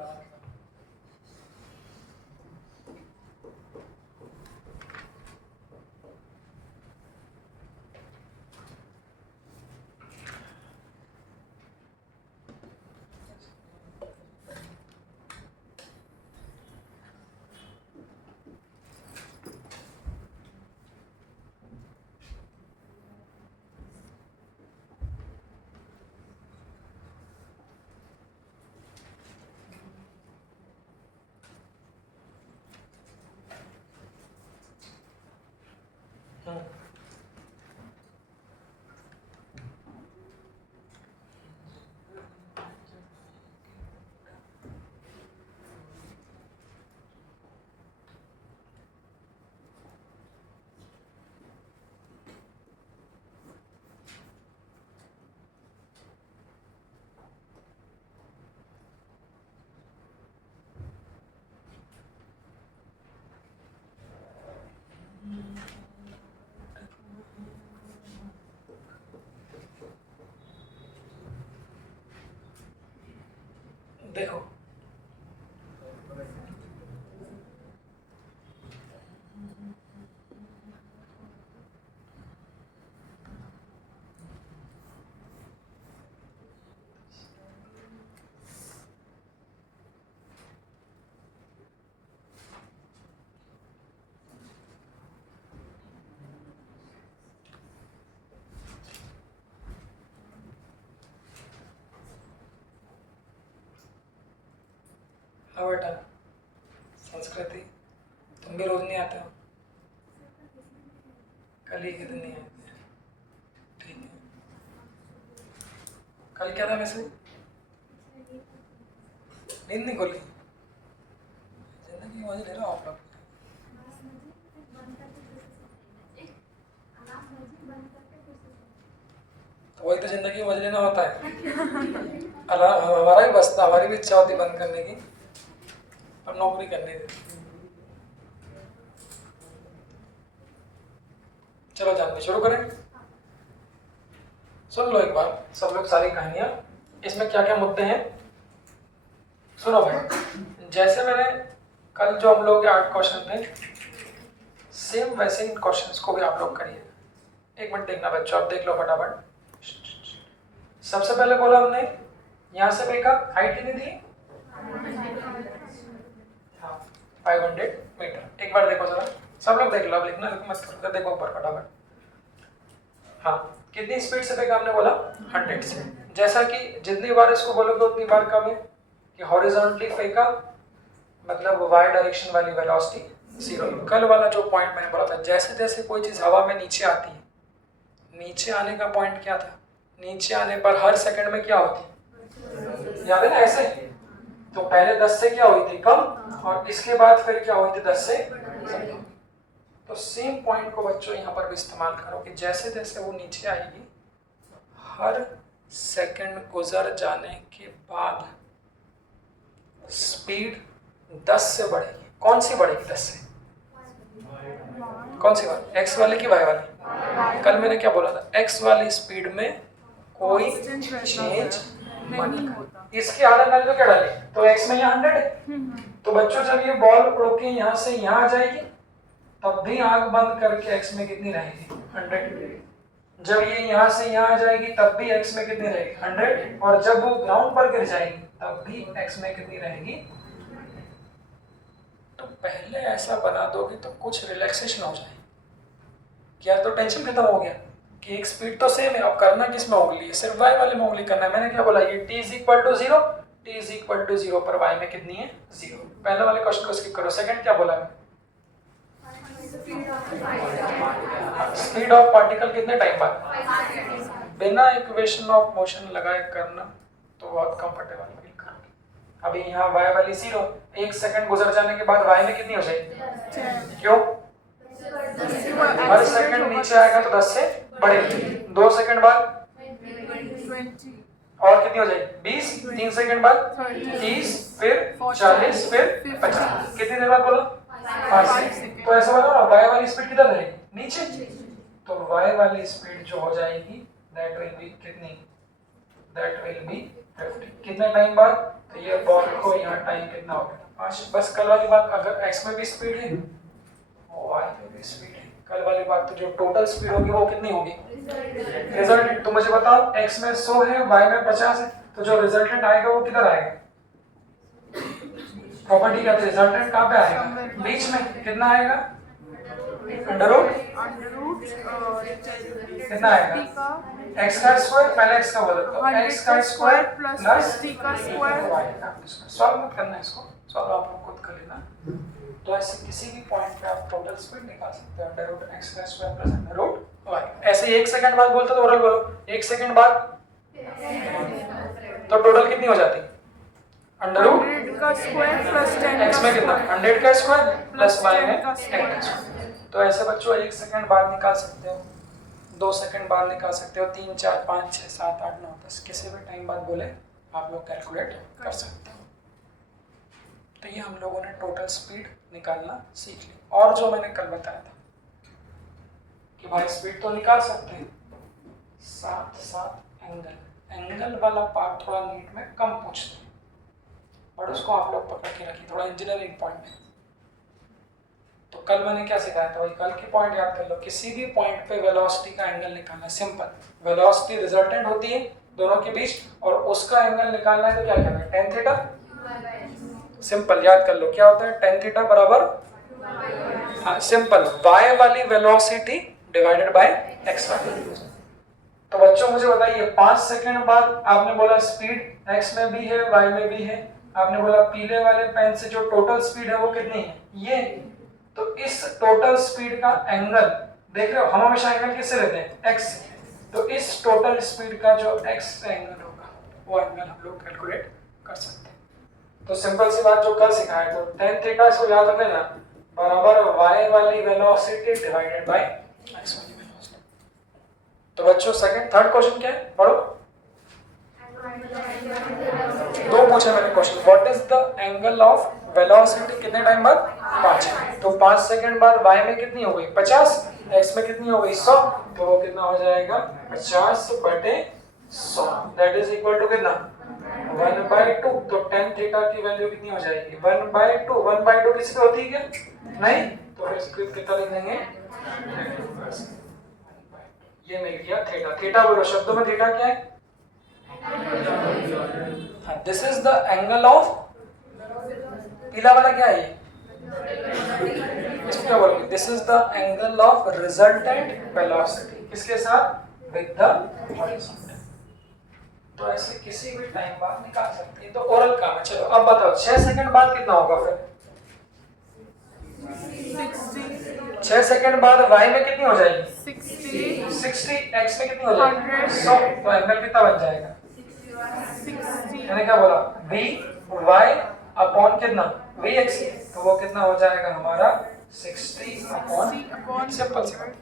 देखो हाँ बेटा, संस्कृति तुम भी रोज नहीं आते हो, कल ही के दिन नहीं आए, ठीक है। कल क्या था वैसे, नींद नहीं खुली, जिंदगी मजे ले रहे हो आप लोग। तो वही तो जिंदगी मजे लेना होता है। हमारा भी बसता, हमारी भी इच्छा होती बंद करने की, अब नौकरी करने देते। चलो जानना शुरू करें। सुन लो एक बार सब लोग सारी कहानियां, इसमें क्या क्या मुद्दे हैं सुनो भाई। जैसे मैंने कल जो हम लोग के 8 क्वेश्चन थे, सेम वैसे इन क्वेश्चंस को भी आप लोग करिए। एक मिनट देखना बच्चों, आप देख लो फटाफट। सबसे पहले बोला हमने यहाँ से पे का हाइट कितनी थी, 500 मीटर। एक बार देखो जरा, सब लोग देख लो, अब लिखना मत करो, देखो ऊपर फटाफट। हाँ, कितनी स्पीड से फेंका हमने बोला, 100 से। जैसा कि जितनी बार इसको बोलोगे उतनी बार कम है कि हॉरिजॉन्टली फेंका, मतलब वाई डायरेक्शन वाली वेलोसिटी 0। कल वाला जो पॉइंट मैंने बोला था, जैसे जैसे कोई चीज हवा में नीचे आती है, नीचे आने का पॉइंट क्या था, नीचे आने पर हर सेकंड में क्या होती है, याद है ना ऐसे। तो पहले 10 से क्या हुई थी, कम, और इसके बाद फिर क्या हुई थी, 10 से ज्यादा। तो सेम पॉइंट को बच्चों यहाँ पर भी इस्तेमाल करो कि जैसे जैसे वो नीचे आएगी, हर सेकंड गुजर जाने के बाद स्पीड 10 से बढ़ेगी। कौन सी बढ़ेगी 10 से, कौन सी वाली, एक्स वाली की वाई वाली। कल मैंने क्या बोला था, एक्स वाली स्पीड में कोई चेंज नहीं होता। इसकी आदत डाली तो क्या डाली, तो एक्स में यहाँ 100 है। तो बच्चों जब ये बॉल उड़ के यहाँ से यहाँ आ जाएगी, तब भी आंख बंद करके एक्स में कितनी रहेगी, 100। जब ये यहाँ से यहाँ आ जाएगी तब भी एक्स में कितनी रहेगी, 100। और जब वो ग्राउंड पर गिर जाएगी तब भी एक्स में कितनी रहेगी। तो पहले ऐसा बना दोगे तो कुछ रिलैक्सेशन हो जाए, यार तो टेंशन खत्म हो गया कि एक स्पीड तो सेम है। अब करना किस में उंगली है, सिर्फ y वाले में उंगली करना है। मैंने क्या बोला, ये t = 0, t = 0 पर y में कितनी है, 0। पहले वाले क्वेश्चन को स्किप करो। सेकंड क्या बोला मैं, स्पीड ऑफ पार्टिकल कितने टाइम बाद, बिना इक्वेशन ऑफ मोशन लगाए करना तो बहुत कंफर्टेबल फील करोगे। अभी यहाँ y वाली 0, 1 सेकंड गुजर जाने के बाद y में कितनी हो जाएगी, क्यों, हर सेकंड नीचे आएगा तो 10 से बढ़ेगी। 2 सेकंड बाद 20, और कितनी हो जाएगी 20, 3 सेकंड बाद 30, फिर 40, फिर 50। कितनी देर बाद बोला 5 सेकंड। तो ऐसा बोला ना y वाली स्पीड किधर रहेगी नीचे, तो y वाली स्पीड जो हो जाएगी दैट विल बी कितनी, दैट विल बी 50। कितने टाइम बाद, तो ये बॉल को यहाँ टाइम कितना हो गया 5। बस कल वाली बात, अगर x में भी स्पीड है y में भी स्पीड है, कल वाली बात तो जो टोटल स्पीड होगी वो कितनी होगी रिजल्टेंट। तो मुझे बताओ x में 100 है y में 50 है, तो जो रिजल्टेंट आएगा वो किधर आएगा, प्रॉपर्टी का रिजल्टेंट कहाँ पे आएगा बीच में। कितना आएगा अंडर रूट कितना आएगा x का स्क्वायर, पहले x का बोलो तो x का स्क्वायर प्लस t का स्क्वायर। y का स्क्वायर। सॉल्व मत करना इसको, सॉल्व आप लोग खुद कर लेना। तो ऐसे किसी भी पॉइंट पे आप टोटल स्पीड निकाल सकते हो अंडर रूट x का square plus under root y। ऐसे 1 सेकंड बाद बोलते तो ओरल बोलो 1 सेकंड बाद, तो टोटल कितनी हो जाती अंडर रूट 100 का स्क्वायर प्लस 10 x में कितना 100 का स्क्वायर प्लस y में 10 का स्क्वायर। तो ऐसे बच्चों 1 सेकंड बाद निकाल सकते हो, 2 सेकंड बाद निकाल सकते हो, 3 4 5 6 7 8 9 10 किसी भी टाइम बाद बोले आप लोग कैलकुलेट कर सकते हो। तो ये हम लोगों ने टोटल स्पीड निकालना सीख ली। और जो मैंने कल बताया था कि भाई स्पीड तो निकाल सकते हैं, साथ साथ एंगल वाला पार्ट थोड़ा नीट में कम पूछते हैं, और उसको आप लोग पकड़ के रखिए, थोड़ा इंजीनियरिंग पॉइंट है। तो कल मैंने क्या सिखाया था, वही कल की पॉइंट याद कर लो। किसी भी पॉइंट पे वेलोसिटी का एंगल निकालना है, सिंपल। वेलोसिटी रिजल्टेंट होती है दोनों के बीच, और उसका एंगल निकालना है तो क्या करना है tan थीटा। सिंपल याद कर लो क्या होता है tan थीटा बराबर, हाँ सिंपल, y वाली वेलोसिटी डिवाइडेड बाय x वाली। तो बच्चों मुझे बताइए 5 सेकंड बाद आपने बोला स्पीड x में भी है y में भी है, आपने बोला पीले वाले पेन से जो टोटल स्पीड है वो कितनी है ये। तो इस टोटल स्पीड का एंगल देख रहे हो, हम हमेशा एंगल किससे लेते हैं x। तो इस टोटल स्पीड का जो x एंगल होगा वो एंगल हम लोग कैलकुलेट कर सकते हैं। तो सिंपल सी बात जो कल सिखाया, तो tan थीटा इसको याद रख लेना बराबर y वाली वेलोसिटी डिवाइडेड बाय x वाली वेलोसिटी। तो बच्चों सेकंड थर्ड क्वेश्चन क्या है पढ़ो। दो पूछे मैंने question, what is the angle of velocity कितने टाइम बाद 5। तो 5 सेकंड बाद y में कितनी हो गई 50, x में कितनी हो गई 100, तो वो कितना हो जाएगा 50/100 दैट इज इक्वल टू कितना 1/2। तो tan थीटा की वैल्यू कितनी हो जाएगी 1/2। 1/2 किसी पे होती है क्या नहीं, तो फिर स्क्रिप्ट कितना लिख देंगे ये मिल गया थीटा। थीटा बोलो शब्दों में थीटा क्या है, this is the angle of, पीला वाला क्या है इसको क्या बोलोगे, this is the angle of resultant velocity किसके साथ विद द हॉरिजॉन्टल। तो ऐसे किसी भी टाइम बाद निकाल सकते हैं। तो ओरल काम है। चलो अब बताओ 6 सेकंड बाद कितना होगा फिर 6 सेकंड बाद y में कितनी हो जाएगी 60, x में कितनी हो जाएगी 100। तो एंगल कितना बन जाएगा 60। मैंने क्या बोला v y अपॉन कितना vx, तो वो कितना हो जाएगा हमारा 60 अपॉन सिंपल सी बात।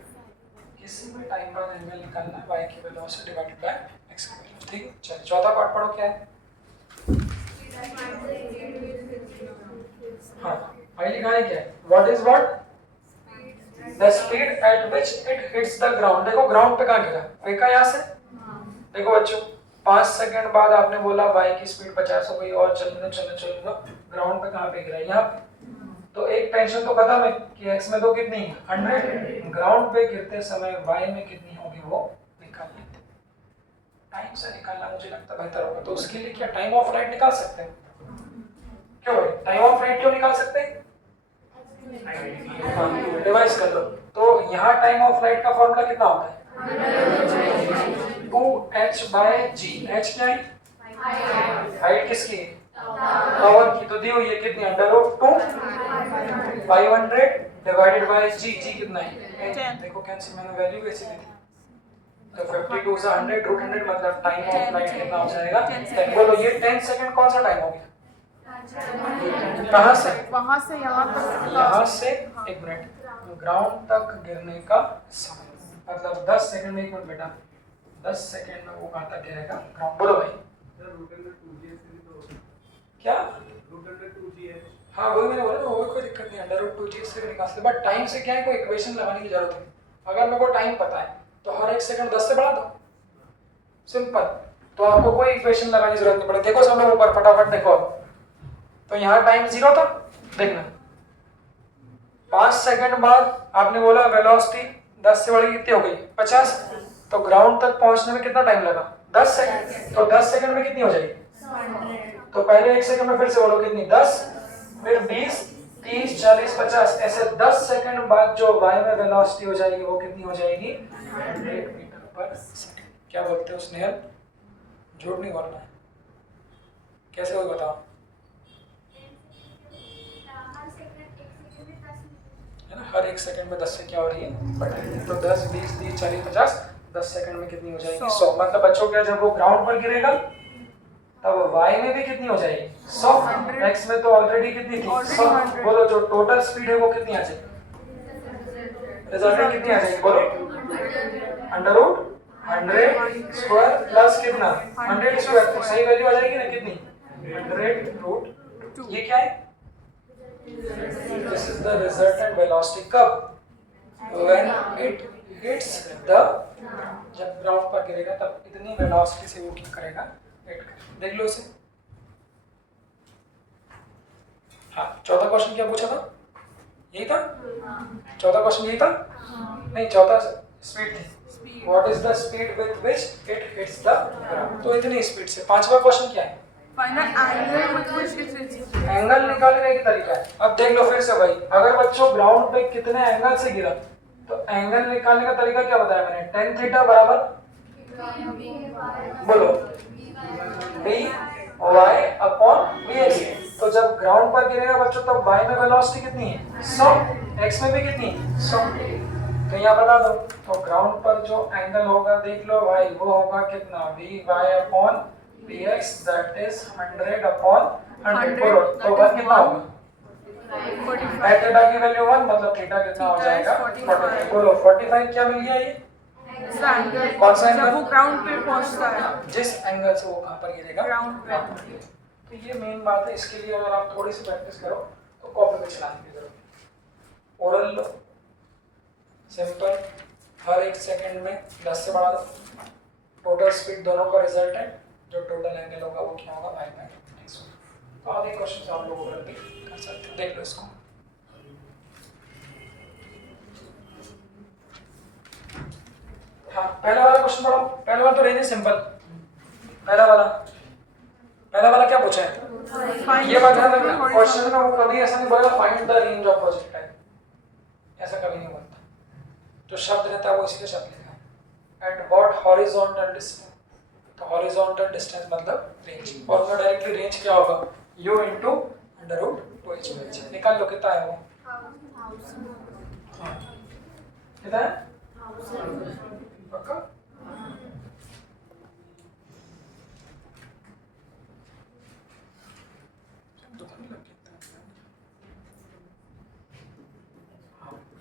किसी भी टाइम बाद एंगल निकालना y की वेलोसिटी डिवाइडेड बाय x की वैल्यू। ठीक है चलो चौथा पार्ट पढ़ो क्या है। हाँ भाई लिखा है क्या, what is what the speed at which it hits the ground. देखो ग्राउंड पे कहाँ गिरा, फेंका यहाँ से। देखो बच्चों 5 सेकंड बाद आपने बोला y की स्पीड 50 हो गई और चलो ग्राउंड पे कहाँ पे गिरा यहाँ पे। तो एक टेंशन तो खत्म है कि x में तो कितनी है 100, ग्राउंड पे गिरते समय y में कितनी होगी वो निकाल लेते। टाइम से निकालना मुझे लगता बेहतर होगा। तो उसके लिए क्या टाइम ऑफ राइट निकाल सकते हैं, क्यों भाई टाइम ऑफ राइट क्यों निकाल सकते हैं, रिवाइज कर लो। तो यहाँ टाइम ऑफ राइट का फॉर्मूला कितना होता है 2h/g। h क्या है हाइट किसकी है टावर की, तो दी हुई है कितनी √2 500 डिवाइडेड बाय g। g कितना है देखो कैंसिल, मैंने वैल्यू कैसे दी थी। तो 52 से 100 √100 मतलब टाइम ऑफ राइट कितना हो जाएगा 10। बोलो ये 10 सेकंड कौन सा टाइम हो गया, कहाँ से वहाँ से यहाँ तक, यहाँ से 1 मिनट ग्राउंड तक गिरने का समय, मतलब 10 सेकंड में, 1 मिनट बेटा, 10 सेकंड में वो कहाँ तक गिरेगा ग्राउंड, बोलो भाई। सर रूट अंडर 2g से भी तो क्या? Root under 2g। हाँ वही मैंने बोला ना, वो कोई दिक्कत नहीं, अंडर रूट 2g से भी निकाल सकते, बट टाइम से क्या है, कोई इक्वेशन लगाने की जरूरत नहीं। अगर मेरे को टाइम पता है तो हर 1 सेकंड 10 से बढ़ा दो, सिंपल। तो आपको कोई इक्वेशन लगाने की जरूरत नहीं पड़ेगी। देखो सब लोग ऊपर फटाफट देखो, तो यहाँ टाइम 0 था, देखना 5 सेकंड बाद आपने बोला वेलोसिटी 10 से बढ़ी कितनी हो गई 50, तो ग्राउंड तक पहुंचने में कितना टाइम लगा 10 सेकंड, तो 10 सेकंड में कितनी हो जाएगी, तो पहले 1 सेकंड में फिर से बोलो कितनी 10, फिर 20, 30, 40, 50, ऐसे 10 सेकंड बाद जो वाई में वेलोसिटी हो जाएगी वो कितनी हो जाएगी 100 मीटर पर सेकंड। क्या बोलते हो स्नेहल, झूठ नहीं बोलना है, कैसे हो बताओ, है ना, हर 1 सेकंड में 10 से क्या हो रही है बढ़, तो 10, 20, 30, 40, 50, 10 सेकंड में कितनी हो जाएगी 100। मतलब बच्चों क्या, जब वो ग्राउंड पर गिरेगा तब y में भी कितनी हो जाएगी 100, x में तो ऑलरेडी कितनी थी 100। बोलो जो टोटल स्पीड है वो कितनी आ जाएगी, रिजल्टेंट कितनी आ जाएगी, बोलो अंडर रूट 100 स्क्वायर प्लस कितना 100 स्क्वायर, तो सही वैल्यू आ जाएगी ना कितनी 100 रूट, ये क्या है, this is the resultant velocity कब, व्हेन इट हिट्स द, जब ग्राउंड पर गिरेगा तब इतनी वेलोसिटी से वो क्या करेगा हिट करेगा। देख लो इसे। हाँ, चौथा क्वेश्चन क्या पूछा था, यही था, चौथा क्वेश्चन यही था, नहीं चौथा स्पीड थी, what is the speed with which it hits the ground, तो इतनी स्पीड से। पांचवा क्वेश्चन क्या है, final angle with which it reaches, angle निकालने का तरीका है। अब देख लो फिर से भाई, अगर बच्चों ग्राउंड पे कितने एंगल से गिरा, तो एंगल निकालने का तरीका क्या बताया मैंने, tan थीटा बराबर, बोलो D Y upon V X. तो जब ग्राउंड पर गिरेगा बच्चों तब वाई में वेलोसिटी कितनी है 100, एक्स में भी कितनी है 100, तो यहाँ बता दो, तो ग्राउंड पर जो एंगल होगा देख लो भाई, वो होगा कितना V Y upon V X, that is 100 upon 100, बोलो तो 1 कितना होगा, थीटा की वैल्यू 1, मतलब थीटा कितना हो जाएगा 45, बोलो 45 क्या मिल गया, ये एंगल कौन सा एंगल, जब वो ग्राउंड पे पहुंचता है, जिस एंगल से वो कहां पर गिरेगा ग्राउंड पे। तो ये मेन बात है, इसके लिए अगर आप थोड़ी सी प्रैक्टिस करो तो कॉपी पे चलाने की जरूरत है। ओरल लो सिंपल, हर 1 सेकंड में 10 से बढ़ा दो, टोटल स्पीड दोनों का रिजल्ट है, जो टोटल एंगल होगा वो क्या होगा y बाय x होगा। तो आधे क्वेश्चन आप लोग ओरल भी कर सकते हो, देख लो इसको। हाँ, पहला वाला क्वेश्चन पढ़ो, पहला वाला तो रेंज सिंपल, पहला वाला क्या पूछा है, ये बात ध्यान रखना, क्वेश्चन में वो कभी ऐसा नहीं बोलेगा find the range of projectile, ऐसा कभी नहीं बोलता, जो शब्द रहता है वो इसलिए शब्द लिखा है, एट व्हाट हॉरिजॉन्टल डिस्टेंस, तो हॉरिजॉन्टल डिस्टेंस मतलब रेंज, और उसका डायरेक्टली रेंज क्या होगा u into under root 2h, निकाल लो कितना है वो, कितना है पक्का,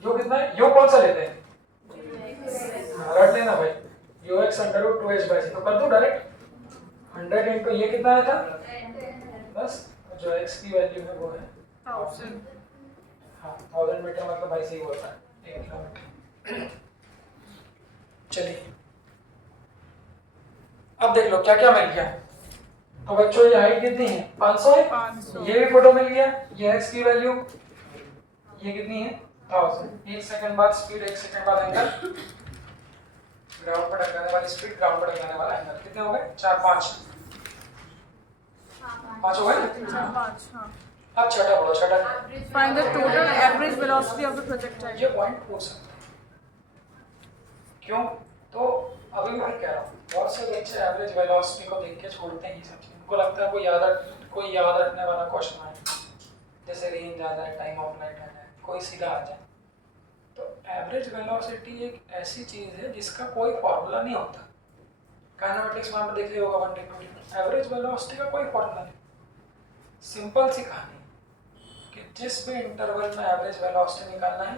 यो कितना है, यो कौन सा लेते हैं, रट लेना भाई, you x under root 2h/c, तो कर दो डायरेक्ट 100 इनटू ये कितना आया था 10, जो x की वैल्यू है वो है 1000, हाँ 1000 मीटर, मतलब भाई सही बोलता है 1 किलोमीटर। चलिए अब देख लो क्या क्या मिल गया, तो बच्चों ये हाइट कितनी है 500 है, 500, ये भी फोटो मिल गया, ये x की वैल्यू ये कितनी है 1000, 1 सेकंड बाद स्पीड, 1 सेकंड बाद एंगल, ग्राउंड पर टकराने वाली स्पीड, ग्राउंड पर टकराने वाला एंगल, कितने हो गए 4 5 5 हो गए। 5, हाँ। अब छठा बोलो, छठा Find the total average velocity of the projectile. ये पॉइंट पूछ सकते हैं, क्यों, तो अभी मैं कह रहा हूँ बहुत से बच्चे एवरेज वेलोसिटी को देख के छोड़ते हैं ये सब चीज़, उनको लगता है कोई याद रखने वाला क्वेश्चन है, जैसे रेंज आ जाए, टाइम ऑफ लाइट आ जाए, कोई सीधा आ जाए। तो एवरेज वेलोसिटी एक ऐसी चीज़ है जिसका कोई फॉर्मूला नहीं होता, काइनेमेटिक्स में आप देख लिया होगा 1/2, एवरेज वेलोसिटी का कोई फॉर्मूला नहीं, सिंपल सी कहानी कि जिस भी इंटरवल में एवरेज वेलोसिटी निकालना है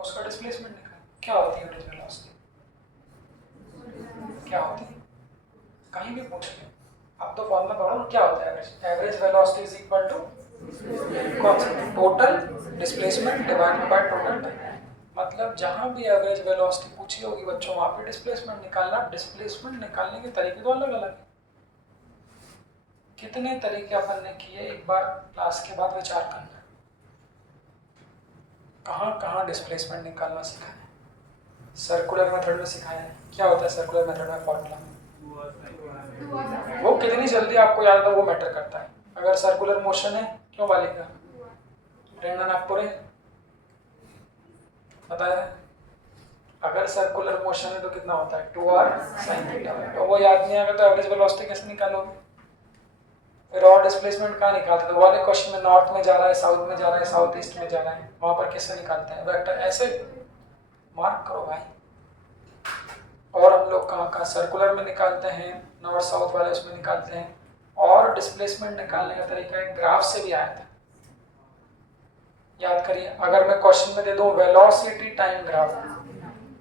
उसका डिस्प्लेसमेंट निकाल। क्या होती है एवरेज वेलोसिटी? क्या होती है? कहीं भी पूछ ले, अब तो फॉर्मूला पढ़ो ना, क्या होता है average? Average velocity is equal to कौन सा? Total displacement divided by total time. मतलब जहां भी एवरेज वेलोसिटी पूछी होगी बच्चों, वहां पे डिस्प्लेसमेंट निकालना। डिस्प्लेसमेंट निकालने के तरीके तो अलग अलग है। कितने तरीके अपन ने किए, एक बार क्लास के बाद विचार करना। कहाँ कहाँ डिस्प्लेसमेंट निकालना सिखाया है? सर्कुलर मेथड में सिखाया है। क्या होता है सर्कुलर मेथड में फॉर्मूला? वो कितनी जल्दी आपको याद है वो मैटर करता है। अगर सर्कुलर मोशन है, क्यों बालिका? प्रेरणा नागपुर है, बताया। अगर सर्कुलर मोशन है तो कितना होता है? 2r sin theta. तो वो याद नहीं आएगा तो एवरेज वेलोसिटी कैसे निकालोगे? फिर और डिस्प्लेसमेंट कहाँ निकालते हैं? वाले क्वेश्चन में नॉर्थ में जा रहा है, साउथ में जा रहा है, साउथ ईस्ट में जा रहा है, वहां पर कैसे निकालते हैं? वेक्टर ऐसे मार्क करो भाई। और हम लोग कहाँ कहाँ सर्कुलर में निकालते हैं, नॉर्थ साउथ वाले उसमें निकालते हैं। और डिस्प्लेसमेंट निकालने का तरीका एक ग्राफ से भी आया था, याद करिए। अगर मैं क्वेश्चन में दे दूं वेलोसिटी टाइम ग्राफ,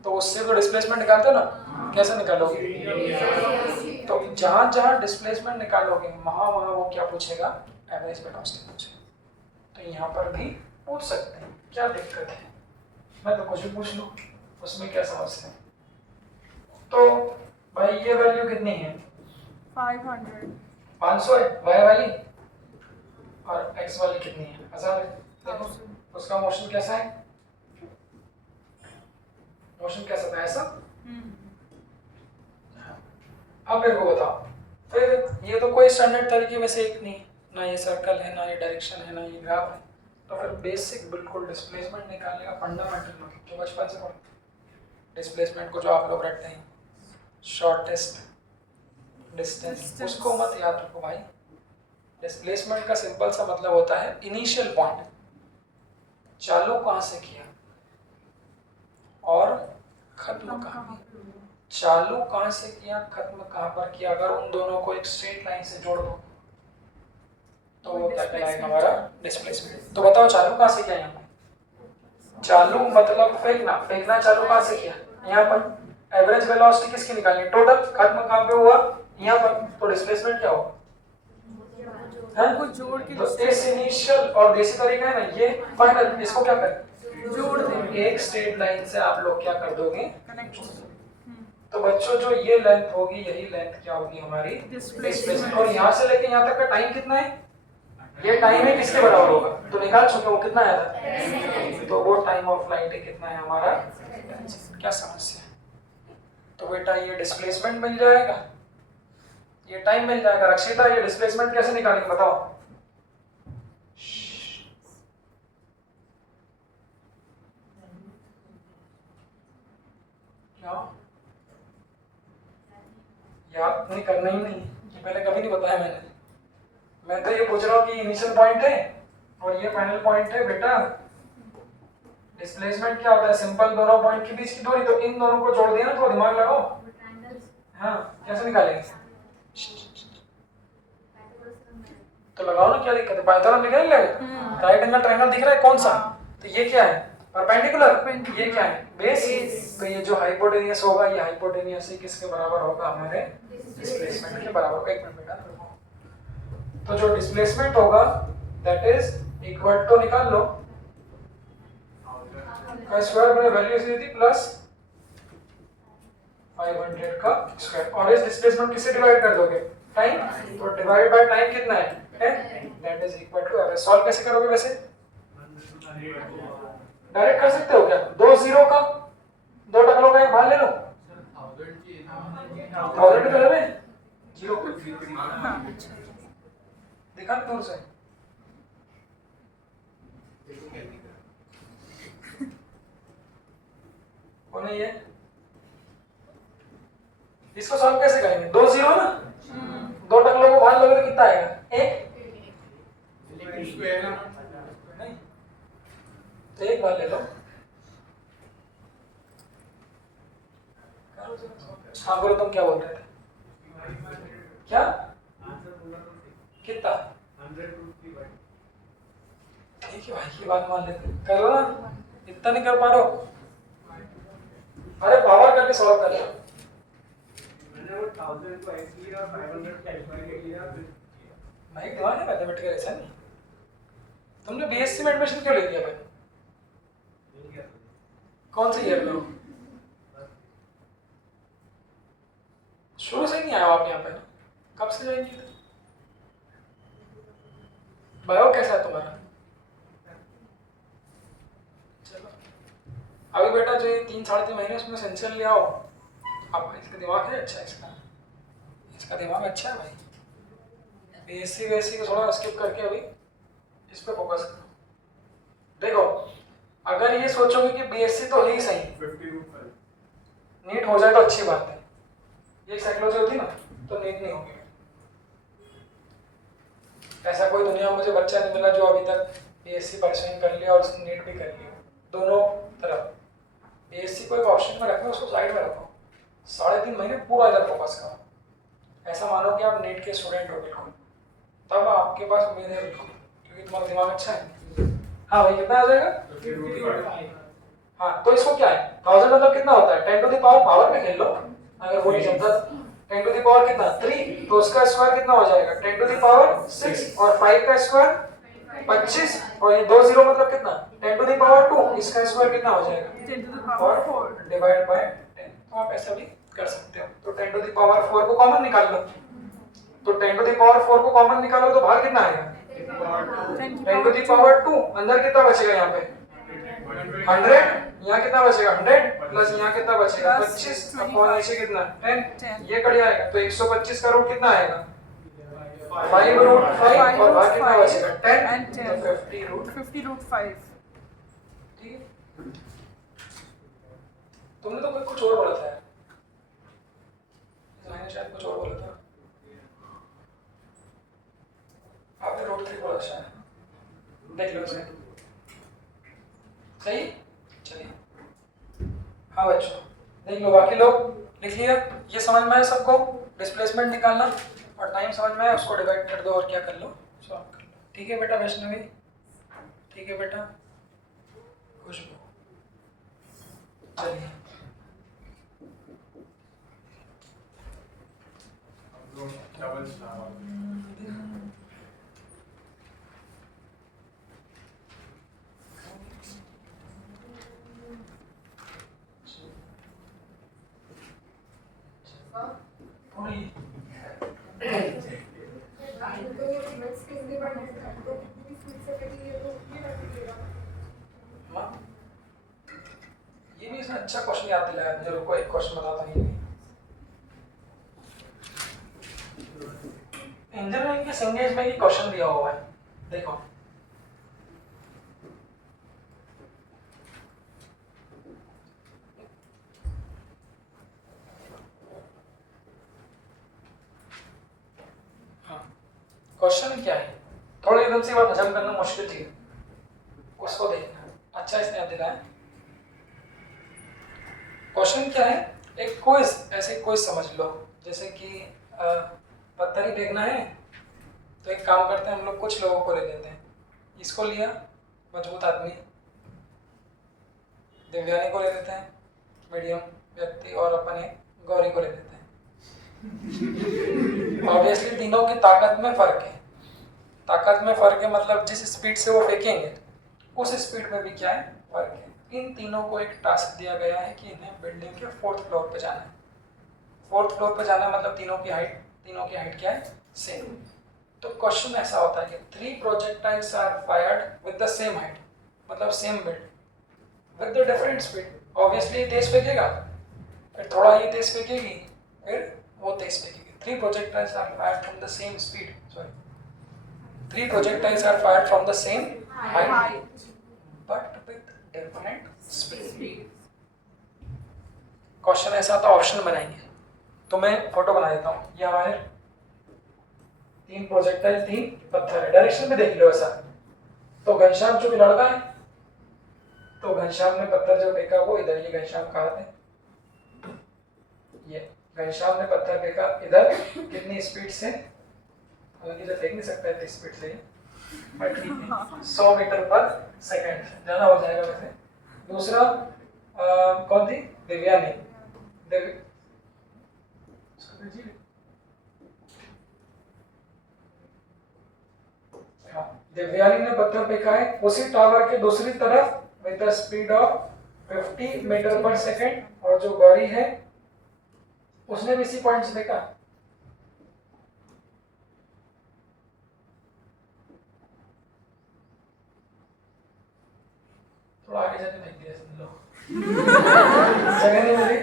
तो उससे तो डिस्प्लेसमेंट निकालते हो ना, कैसे निकालोगे? तो जहां जहां डिस्प्लेसमेंट निकालोगे वहां वहां वो क्या पूछेगा? एवरेज वेलोसिटी पूछेगा। तो यहाँ पर भी पूछ सकते हैं, क्या दिक्कत है? मैं तो कुछ भी पूछ लूं, उसमें क्या समस्या है? तो भाई ये वैल्यू कितनी है? 500 500 है y वाली, और x वाली कितनी है? 1000 है। देखो उसका मोशन कैसा है? मोशन कैसा था? ऐसा। अब मेरे को बताओ, फिर ये तो कोई स्टैंडर्ड तरीके में से एक नहीं है, ना ये सर्कल है, ना ये डायरेक्शन है, ना ये ग्राफ है। तो फिर बेसिक बिल्कुल डिस्प्लेसमेंट निकालने का फंडामेंटल मतलब जो बचपन से पढ़ते हैं, डिस्प्लेसमेंट को जो आप लोग रखते हैं शॉर्टेस्ट डिस्टेंस, उसको मत याद रखो भाई। डिस्प्लेसमेंट का सिंपल सा मतलब होता है इनिशियल पॉइंट, चालू कहाँ से किया और खत्म कहाँ किया। चालू कहाँ से किया, खत्म कहाँ पर किया, अगर उन दोनों को एक स्ट्रेट लाइन से जोड़ दो तो वो क्या कहलाएगा? हमारा डिस्प्लेसमेंट। तो बताओ चालू कहाँ से किया? यहाँ पर चालू मतलब फेंकना, फेंकना चालू कहाँ से किया? यहाँ पर। एवरेज वेलोसिटी किसकी निकालनी? टोटल। खत्म कहाँ पे हुआ? यहाँ पर। तो डिस्प्लेसमेंट क्या होगा? को जोड़ के तो इस इनिशियल और देसी तरीका है ना, ये फाइनल, इसको क्या करें? जोड़ देंगे। एक स्ट्रेट लाइन से आप लोग क्या कर दोगे? कनेक्ट। तो बच्चों जो ये लेंथ होगी, यही लेंथ क्या होगी? हमारी डिस्प्लेसमेंट। और यहाँ से लेके यहाँ तक का टाइम कितना है? ये टाइम है किसके बराबर होगा? तो निकाल चुके हो कितना आया था? तो वो टाइम ऑफ फ्लाइट कितना है हमारा? क्या समस्या है? तो बेटा ये डिस्प्लेसमेंट मिल जाएगा, ये टाइम मिल जाएगा। रक्षिता ये डिस्प्लेसमेंट कैसे निकालेंगे बताओ? क्या याद नहीं करना ही नहीं, ये पहले कभी नहीं बताया मैंने। मैं तो ये पूछ रहा हूँ कि इनिशियल पॉइंट है और ये फाइनल पॉइंट है बेटा। डिस्प्लेसमेंट क्या होता है? सिंपल दोनों पॉइंट के बीच की दूरी, तो इन दोनों को जोड़ दिया ना, तो दिमाग लगाओ। हाँ कैसे निकालेंगे? तो लगाओ ना, क्या दिक्कत है? पाइथागोरस लिखा नहीं लगे? राइट एंगल ट्रायंगल दिख रहा है कौन सा? तो ये क्या है? परपेंडिकुलर। ये क्या है? बेस। तो ये जो हाइपोटेनियस होगा, ये हाइपोटेनियस ही किसके बराबर होगा? हमारे डिस्प्लेसमेंट के बराबर। एक मिनट बेटा, तो जो डिस्प्लेसमेंट होगा दैट इज इक्वल टू, निकाल लो, का स्क्वायर में वैल्यू दी थी प्लस 500 का स्क्वायर। और इस डिस्प्लेसमेंट किससे डिवाइड कर दोगे? टाइम। तो डिवाइड बाय टाइम कितना है? 10। That is equal to average. Solve कैसे करोगे वैसे? डायरेक्ट कर सकते हो क्या? दो जीरो का, दो टकलों का एक भाग ले लो। 1000 की तरह में जीरो दिखा दूर से। कौन है ये? इसको सॉल्व कैसे करेंगे? दो जीरो ना, दो टकलों को भाग लोगे तो कितना आएगा? एक। नहीं तो एक बार ले लो। हाँ बोलो, तुम क्या बोल रहे थे? क्या कितना? ठीक है भाई की बात मान लेते, करो ना। इतना नहीं कर पा रहे हो अरे पावर करके सॉल्व कर लो। मैंने वो 1000 को x लिया 500 कैलकुलेट लिया फिर किया। भाई दिमाग है मैथमेटिकल ऐसा नहीं। तुमने बीएससी में एडमिशन क्यों ले लिया भाई? नहीं किया। कौन सी ईयर में हो? शुरू से ही नहीं आया हो आप यहाँ पे? कब से ज्वाइन किया? बायो कैसा है तुम्हारा? चलो अभी बेटा जो ये 3-3.5 महीने उसमें सेंचुरल ले आओ। अब इसका दिमाग है अच्छा, इसका दिमाग अच्छा है भाई। बीएससी वेएससी को थोड़ा स्किप करके अभी इस पे फोकस करो। देखो अगर ये सोचोगे कि बीएससी तो है ही सही, 50 नीट हो जाए तो अच्छी बात है, ये साइकोलॉजी होती ना तो नीट नहीं होगी। ऐसा कोई दुनिया में मुझे बच्चा नहीं मिला जो अभी तक बीएससी परसुइंग कर लिया और उसने नीट भी कर लिया। दोनों तरफ बीएससी को एक ऑप्शन में रखो, उसको साइड में रखो, 3.5 महीने पूरा इधर फोकस करो। ऐसा मानो कि आप नीट के स्टूडेंट हो बिल्कुल, तब आपके पास उम्मीद है बिल्कुल, क्योंकि तुम्हारा दिमाग अच्छा है। हाँ भाई कितना आ जाएगा? 50 हाँ तो इसको क्या है, 1000 मतलब कितना होता है? 10 टू द पावर में खेल लो, अगर वो नहीं जमता 10 टू द पावर कितना 3, तो उसका स्क्वायर कितना हो जाएगा 10 टू द पावर 6, और 5 का स्क्वायर 25, और ये 2 0 मतलब कितना 10 टू द पावर 2, इसका स्क्वायर कितना हो जाएगा 10 to the power 4. Divide by 10। तो आप ऐसा भी कर सकते हो। तो 10 टू द पावर 4 को कॉमन निकाल लो, तो 10 टू द पावर 4 को कॉमन निकालो तो बाहर कितना आएगा 10 टू द पावर 2, अंदर कितना बचेगा यहाँ पे 100, यहाँ कितना बचेगा 100 प्लस यहाँ कितना बचेगा 25 अपॉन नीचे कितना 10, ये कट जाएगा तो 125 का रूट कितना आएगा 5 रूट 5, और बाहर कितना बचेगा 10 and 10. तो 50 रूट 50 root 5. ठीक है। तुमने तो कुछ और बोला था यार, मैंने शायद कुछ और बोला था, आपने रूट 3 बोला शायद, देख लो इसे सही। चलिए हाँ बच्चों देख लो, बाकी लोग लिख लिया, ये समझ में आया सबको? डिस्प्लेसमेंट निकालना और टाइम समझ में आया, उसको डिवाइड कर दो और क्या कर लो, सॉल्व कर लो। ठीक है बेटा वैष्णवी, ठीक है बेटा खुशबू। चलिए डबल स्टार थोड़ी हाँ ये भी इसमें अच्छा क्वेश्चन याद दिलाया मुझे, रुको एक क्वेश्चन बताता हूँ। इंजीनियरिंग के सिंगेज में ये क्वेश्चन दिया हुआ है, देखो क्वेश्चन क्या है, थोड़ी एकदम से बात हजम करना मुश्किल थी, उसको देखना। अच्छा इसने याद दिलाया। क्वेश्चन क्या है, एक क्विज, ऐसे क्विज समझ लो, जैसे कि पत्थर ही फेंकना है, तो एक काम करते हैं हम लोग, कुछ लोगों को ले लेते हैं, इसको लिया मजबूत आदमी, दिव्यानी को ले लेते हैं मीडियम व्यक्ति, और अपन एक गौरी को ले लेते हैं। ऑब्वियसली तीनों की ताकत में फर्क है, ताकत में फर्क है मतलब जिस स्पीड से वो फेंकेंगे उस स्पीड में भी क्या है फर्क है। इन तीनों को एक टास्क दिया गया है कि इन्हें बिल्डिंग के 4th फ्लोर पे जाना है। 4th फ्लोर पे जाना मतलब तीनों की हाइट क्या है सेम। तो क्वेश्चन ऐसा होता है कि 3 projectiles are fired with the same height, मतलब same build with the different speed. Obviously तेज फेंकेगा, फिर थोड़ा ये तेज फेंकेगी, फिर वो तेज फेंकेगी। 3 projectiles are fired from the same speed. Sorry. 3 projectiles are fired from the same height, but with different speed. Question ऐसा था, ऑप्शन बनाएंगे, तो मैं फोटो बना देता हूँ। ये हमारे 3 प्रोजेक्टाइल, 3 पत्थर है, डायरेक्शन भी देख लो ऐसा। तो घनश्याम चूंकि लड़का है, तो घनश्याम ने पत्थर जो फेंका वो इधर, ये घनश्याम कहाँ थे, ये घनश्याम ने पत्थर फेंका इधर, कितनी स्पीड से, हालांकि तो फेंक नहीं सकता इतनी स्पीड से, बट 100 मीटर पर सेकंड, ज्यादा हो जाएगा वैसे। दूसरा कौन थी, देवयानी देवयानी ने पत्थर फेंका है उसी टावर के दूसरी तरफ with the speed of 50 meter पर सेकेंड, और जो गौरी है उसने भी इसी पॉइंट से फेंका। थोड़ा आगे जाके फेंक दिया इसने, लो जगह नहीं मिली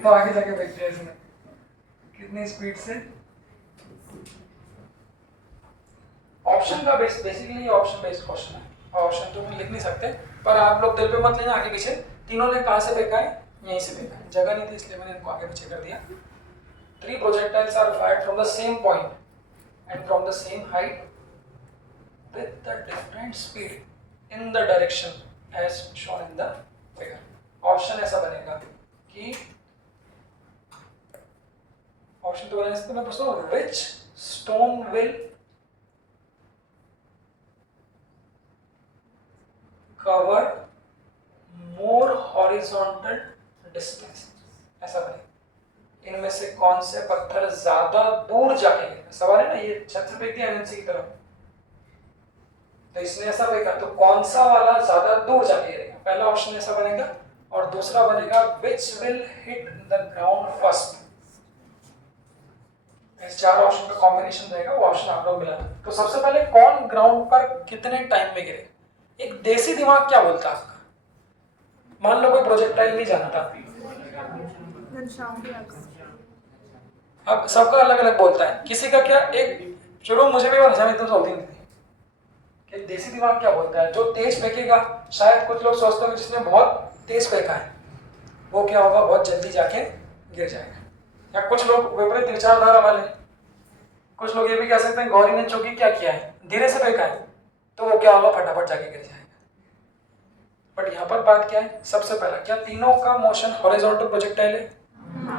तो आगे जाके फेंक दिया इसने। कितनी स्पीड से? ऑप्शन का बेसिकली ऑप्शन बेस्ड क्वेश्चन है, ऑप्शन तो लिख नहीं सकते, पर आप लोग दिल पे मत लेना आगे पीछे। तीनों ने कहाँ से फेंका है? यहीं से फेंका है, जगह नहीं थी इसलिए मैंने इनको आगे पीछे कर दिया। 3 projectiles are fired from the same point and from the same height with the different speed in the direction as shown in the figure. Option ऐसा बनेगा कि ऑप्शन तो बना इसमें मैं पूछता हूँ which stone will cover more horizontal distance, ऐसा बनेगा। इनमें से कौन से पत्थर ज्यादा दूर जाके गिरेगा? सवाल है ना, ये छत से फेंक दिया एनएनसी की तरफ, तो इसने ऐसा फेंका तो कौन सा वाला ज्यादा दूर जाके गिरेगा? पहला ऑप्शन ऐसा बनेगा, और दूसरा बनेगा which will hit the ground first। इस 4 ऑप्शन का कॉम्बिनेशन रहेगा, वो ऑप्शन आप लोग मिलाना। तो सबसे पहले कौन ग्राउंड पर कितने टाइम में गिरे? एक देसी दिमाग क्या बोलता है आपका? मान लो कोई प्रोजेक्टाइल नहीं जानता, अब सबका अलग अलग बोलता है, किसी का क्या एक चलो मुझे भी भाषा में तो चलती नहीं थी कि देसी दिमाग क्या बोलता है। जो तेज फेंकेगा, शायद कुछ लोग सोचते हैं जिसने बहुत तेज फेंका है वो क्या होगा, बहुत जल्दी जाके गिर जाएगा। या कुछ लोग विपरीत विचारधारा वाले, कुछ लोग ये भी कह सकते हैं गौरी ने चूंकि क्या किया है, धीरे से फेंका है तो वो क्या होगा, फटाफट जाके गिर जाएगा। बट यहाँ पर बात क्या है, सबसे पहला क्या तीनों का मोशन हॉरिजॉन्टल प्रोजेक्टाइल है?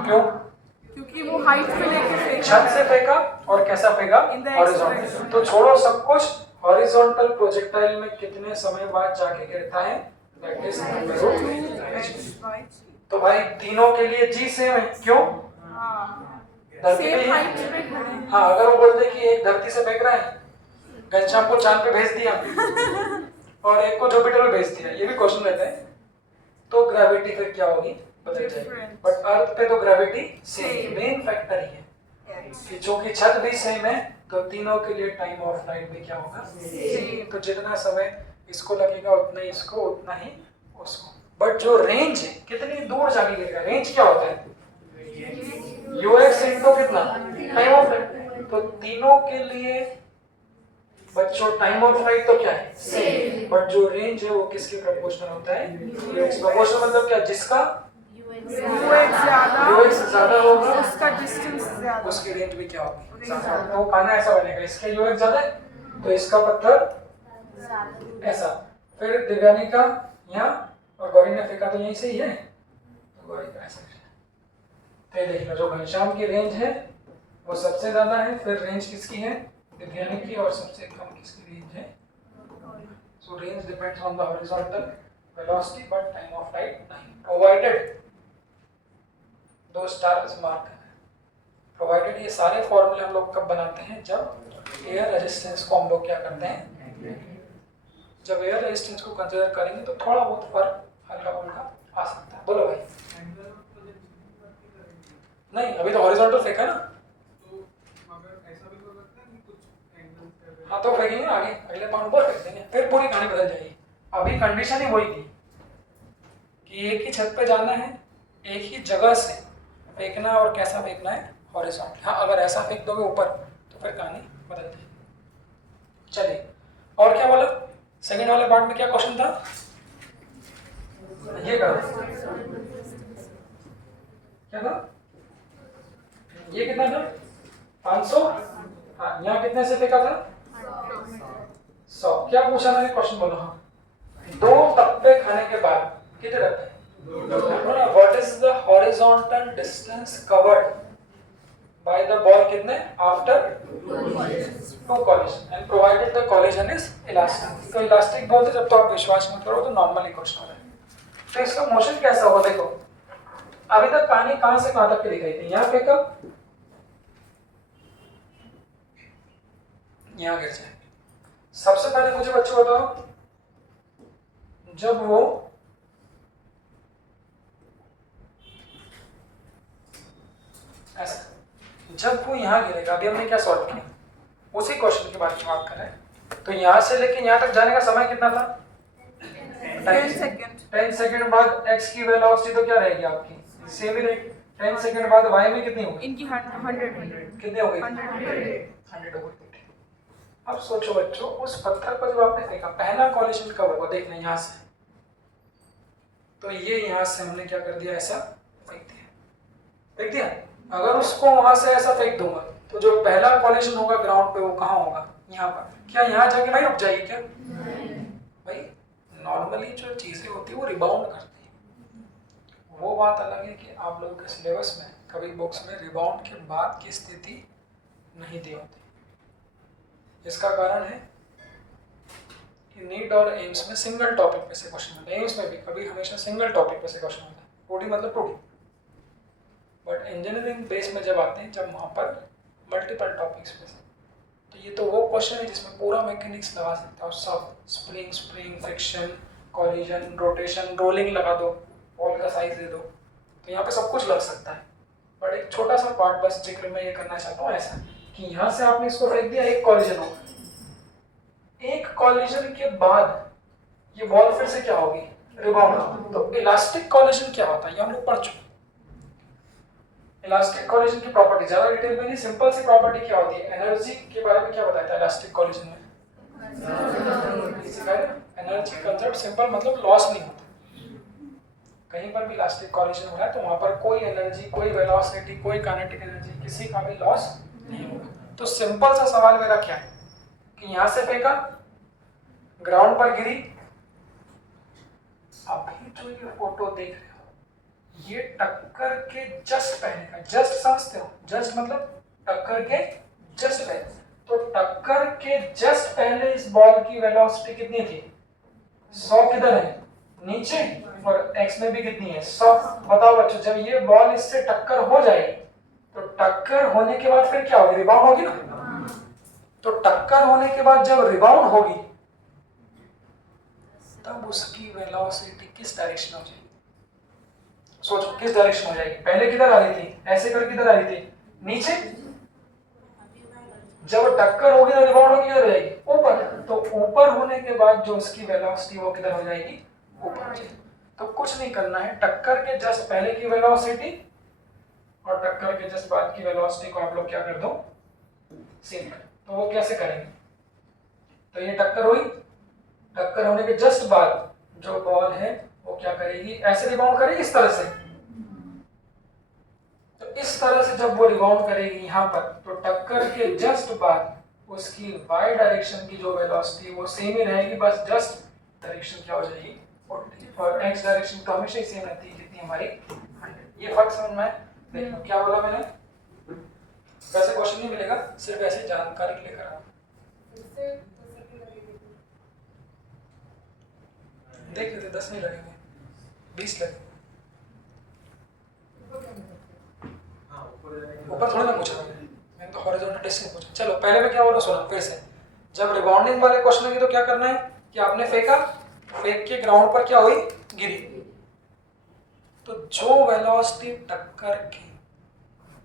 क्यों? क्योंकि वो हाइट पे लेके फेंका, छत से फेंका और कैसा फेंका, हॉरिजॉन्टल। तो छोड़ो सब कुछ, हॉरिजॉन्टल प्रोजेक्टाइल में कितने समय बाद जाके गिरता है? दैट इज तो भाई तीनों के लिए जी सेम है। क्यों? धरती पे हाँ, अगर वो बोलते कि एक धरती से फेंक रहा है, घनश्याम को चांद पे भेज दिया और एक को जुपिटर पे भेज दिया, ये भी क्वेश्चन रहता है, तो ग्रेविटी फिर क्या होगी, बदल जाएगी। बट अर्थ पे तो ग्रेविटी सेम, मेन फैक्टर ही है कि चूंकि छत भी सेम है तो तीनों के लिए टाइम ऑफ फ्लाइट भी क्या होगा, सेम। तो जितना समय इसको लगेगा उतना ही इसको, उतना ही उसको। बट जो रेंज है, कितनी दूर जाके गिरेगा, रेंज क्या होता है, यूएक्स इनटू कितना, टाइम ऑफ फ्लाइट। तो तीनों के लिए बच्चों टाइम ऑफ फ्लाइट तो क्या है, सेम। बट जो रेंज है वो किसके प्रोपोर्शनल होता है, यूएक्स। प्रोपोर्शनल मतलब क्या, जिसका यूएक्स ज्यादा होगा उसका डिस्टेंस ज्यादा, उसकी रेंज भी क्या होगी, ज्यादा। तो खाना ऐसा बनेगा, इसका यूएक्स ज्यादा है तो इसका पत्थर ऐसा। फिर दिव्यानी का यहाँ और गौरी ने फेंका तो यहीं से ही है, तो गौरी का ऐसा। तो देख लो, जो घनश्याम की रेंज है वो सबसे ज्यादा है, फिर रेंज किसकी है, दिव्यानी की, और सबसे कम किसकी रेंज है। सो range depends on the horizontal velocity but time of flight नहीं। प्रोवाइडेड 2 स्टार से मार्क करना है। प्रोवाइडेड ये सारे फॉर्मूले हम लोग कब बनाते हैं, जब एयर रेजिस्टेंस को हम लोग क्या करते हैं, जब एयर रेजिस्टेंस को कंसीडर करेंगे तो थोड़ा बहुत फर्क हल्का फुल्का आ सकता है। बोलो भाई। नहीं, अभी तो हॉरिजॉन्टल फेंका ना, हाँ तो फेंकेंगे आगे, अगले पॉइंट पर फेंक देंगे, फिर पूरी कहानी बदल जाएगी। अभी कंडीशन ही वही थी कि एक ही छत पे जाना है, एक ही जगह से फेंकना, और कैसा फेंकना है, हॉरिजॉन्टल। हाँ, अगर ऐसा फेंक दोगे ऊपर तो फिर कहानी बदल जाएगी। चलिए, और क्या बोला, सेकंड वाले पार्ट में क्या क्वेश्चन था, ये करो, क्या था, ये कितना था, 500। हाँ, यहाँ कितने से फेंका था, 100। क्या पूछा मैंने, क्वेश्चन बोला, हाँ 2 टप्पे खाने के बाद कितने टप्पे, what is the horizontal distance covered by the ball, कितने, after 2 collision and provided the collision is elastic. तो इलास्टिक बोलते जब तो आप विश्वास मत करो, तो नॉर्मली क्वेश्चन हो रहा है। तो इसका मोशन कैसा होगा, देखो अभी तक कहानी कहां से कहां तक की दिखाई थी? यहाँ फेंका, यहाँ गिर जाए। सबसे पहले मुझे बच्चों बताओ, जब वो ऐसा, जब वो यहाँ गिरेगा, अभी हमने क्या सॉल्व किया, उसी क्वेश्चन के बारे में बात कर रहे हैं। तो यहाँ से लेके यहाँ तक जाने का समय कितना था? 10 सेकेंड। 10 सेकंड बाद x की वेलोसिटी तो क्या रहेगी आपकी? सेम ही रहेगी। 10 सेकंड बाद y में कितनी होगी? इनकी 100 कितनी हो गई? 100 100 हो गई। अब सोचो बच्चों, उस पत्थर पर जब आपने फेंका, पहला कॉलिजन कब होगा? देखना यहाँ से, तो ये यहाँ से हमने क्या कर दिया, ऐसा फेंक दिया, फेंक दिया। अगर उसको वहां से ऐसा फेंक दूंगा तो जो पहला कॉलिजन होगा ग्राउंड पे वो कहाँ होगा? यहाँ पर। क्या यहाँ जाके वहीं रुक जाएगी क्या? भाई नॉर्मली जो चीजें होती है वो रिबाउंड करती है। वो बात अलग है कि आप लोगों के सिलेबस में कभी बुक्स में रिबाउंड के बाद की स्थिति नहीं दी होती। इसका कारण है कि नीट और एम्स में सिंगल टॉपिक पे से क्वेश्चन होता है। एम्स में भी कभी हमेशा सिंगल टॉपिक पे से क्वेश्चन होता है, टूडी मतलब टूडी। बट इंजीनियरिंग बेस में जब आते हैं, जब वहाँ पर मल्टीपल टॉपिक्स पे से, तो ये तो वो क्वेश्चन है जिसमें पूरा मैकेनिक्स लगा सकते हो सब, spring, friction, collision, rotation, rolling लगा दो, बॉल का साइज दे दो, तो यहाँ पे सब कुछ लग सकता है। बट एक छोटा सा पार्ट बस जिक्र मैं ये करना चाहता हूँ ऐसा कि यहाँ से आपने इसको फेंक दिया, एक कॉलिजन होगा, एक कॉलिजन के बाद ये बॉल फिर से क्या होगी? रिबाउंड होगी। तो इलास्टिक कॉलिजन क्या होता है ये हम लोग पढ़ चुके। इलास्टिक कॉलिजन की प्रॉपर्टी ज्यादा डिटेल में नहीं, सिंपल सी प्रॉपर्टी क्या होती है? एनर्जी के बारे में क्या बताया था इलास्टिक कॉलिजन में? एनर्जी कंजर्व, सिंपल मतलब लॉस नहीं होता। कहीं पर भी इलास्टिक कॉलिजन हो रहा है तो वहां पर कोई एनर्जी, कोई वेलोसिटी, कोई काइनेटिक एनर्जी, किसी का भी लॉस नहीं होगा। तो सिंपल सा सवाल मेरा क्या है कि यहां से फेंका, ग्राउंड पर गिरी, अभी जो ये फोटो देख रहे हो ये टक्कर के जस्ट पहले का, जस्ट समझते हो? जस्ट मतलब टक्कर के जस्ट पहले। तो टक्कर के जस्ट पहले इस बॉल की वेलोसिटी कितनी थी? 100 किधर है? नीचे, और x में भी कितनी है? 100। बताओ बच्चों, जब ये बॉल इससे टक्कर हो जाएगी तो टक्कर होने के बाद फिर क्या होगी? रिबाउंड होगी ना। तो टक्कर होने के बाद जब रिबाउंड होगी तब उसकी वेलोसिटी किस डायरेक्शन हो जाएगी? सोचो किस डायरेक्शन हो जाएगी? पहले किधर आ रही थी? ऐसे कर किधर आ रही थी? नीचे। जब टक्कर होगी तो रिबाउंड होगी, किधर हो जाएगी? ऊपर। तो ऊपर होने के बाद जो उसकी वेलोसिटी वो किधर हो जाएगी? ऊपर हो जाएगी। तो कुछ नहीं करना है, टक्कर के जस्ट पहले की वेलोसिटी और टक्कर के जस्ट बाद की वेलोसिटी को आप लोग क्या कर दो? सेम कर। तो वो कैसे करेंगे? तो ये टक्कर हुई, टक्कर होने के जस्ट बाद जो बॉल है वो क्या करेगी? ऐसे रिबाउंड करेगी, इस तरह से। तो इस तरह से जब वो रिबाउंड करेगी यहाँ पर, तो टक्कर के जस्ट बाद उसकी y डायरेक्शन की जो वेलोसिटी वो सेम ही रहेगी, बस जस्ट डायरेक्शन क्या हो जाएगी? और x डायरेक्शन तो हमेशा ही सेम रहती है, कितनी हमारी 100। ये फर्क समझ में आया? देखो क्या बोला मैंने, वैसे क्वेश्चन नहीं मिलेगा, सिर्फ ऐसी जानकारी के लिए करा। देख लेते, 10 नहीं लगेंगे, 20 लगेंगे। ऊपर थोड़ा ना पूछा मैंने, तो हॉरिजॉन्टल डिस्टेंस पूछा। चलो पहले मैं क्या बोला सुना फिर से। जब रिबाउंडिंग वाले क्वेश्चन होंगे तो क्या करना है कि आपने फेंका, फेंक के ग्राउंड पर क्या हुई? गिरी। तो जो वेलोसिटी टक्कर के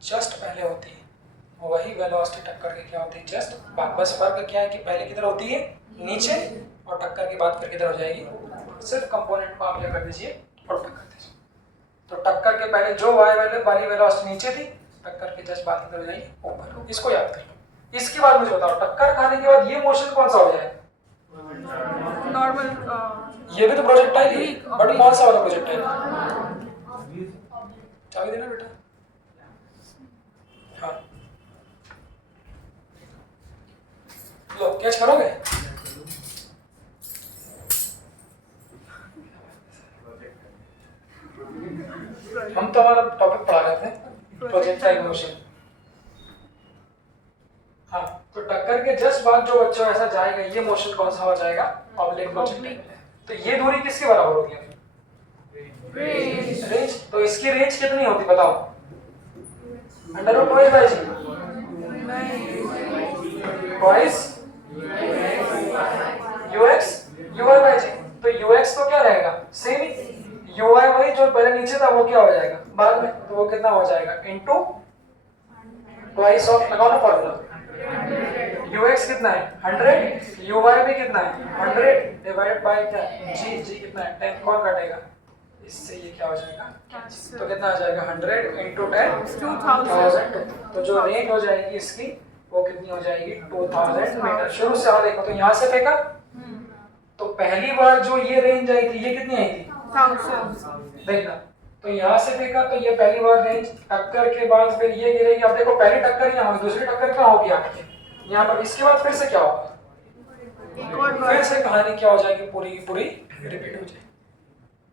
जस्ट पहले होती है वही वेलोसिटी टक्कर के क्या होती है? जस्ट बाद। बस फर्क क्या है कि पहले किधर होती है? नीचे, और टक्कर के बाद फिर किधर हो जाएगी? सिर्फ कंपोनेंट को आप क्या कर दीजिए? उल्टा कर दीजिए। तो टक्कर के पहले जो वाली वेलोसिटी नीचे थी, टक्कर के जस्ट बाद किधर हो जाएगी? ऊपर। इसको याद कर लो। इसके बाद मुझे बताओ, टक्कर खाने के बाद ये मोशन कौन सा हो जाएगा? नॉर्मल। ये भी तो प्रोजेक्टाइल ही, बट कौन सा वाला प्रोजेक्टाइल? चाबी देना बेटा। हाँ लो, कैच करोगे? हम तो हमारा टॉपिक पढ़ा रहे थे, प्रोजेक्टाइल मोशन। हाँ, तो टक्कर के जस्ट बाद जो बच्चों ऐसा जाएगा, ये मोशन कौन सा हो जाएगा? Oblique projectile. तो ये दूरी किसके बराबर होगी? रेंज, तो इसकी रेंज कितनी होती बताओ? √2h by G twice ux uy by G. तो ux तो क्या रहेगा? सेम ही। uy वही जो पहले नीचे था वो क्या हो जाएगा बाद में, तो वो कितना हो जाएगा इनटू ट्वाइस ऑफ, लगाओ ना फॉर्मूला। ux कितना है 100, uy भी कितना है 100 डिवाइड बाय क्या g कितना है 10, कौन काटेगा? इससे ये क्या हो जाएगा? तो कितना आ जाएगा 100 इंटू 10 2000। तो जो रेंज हो जाएगी इसकी वो कितनी हो जाएगी 2000 मीटर। शुरू से आओ देखो, तो यहाँ से फेंका तो पहली बार जो ये रेंज आई थी ये कितनी आई थी 1000। देखना, तो यहाँ से फेंका तो ये पहली बार रेंज, टक्कर के बाद फिर ये गिरेगी। अब देखो पहली टक्कर यहाँ होगी, दूसरी टक्कर कहाँ होगी आपकी यहाँ पर, इसके बाद फिर से क्या होगा, फिर से कहानी क्या हो जाएगी पूरी की पूरी रिपीट हो जाएगी।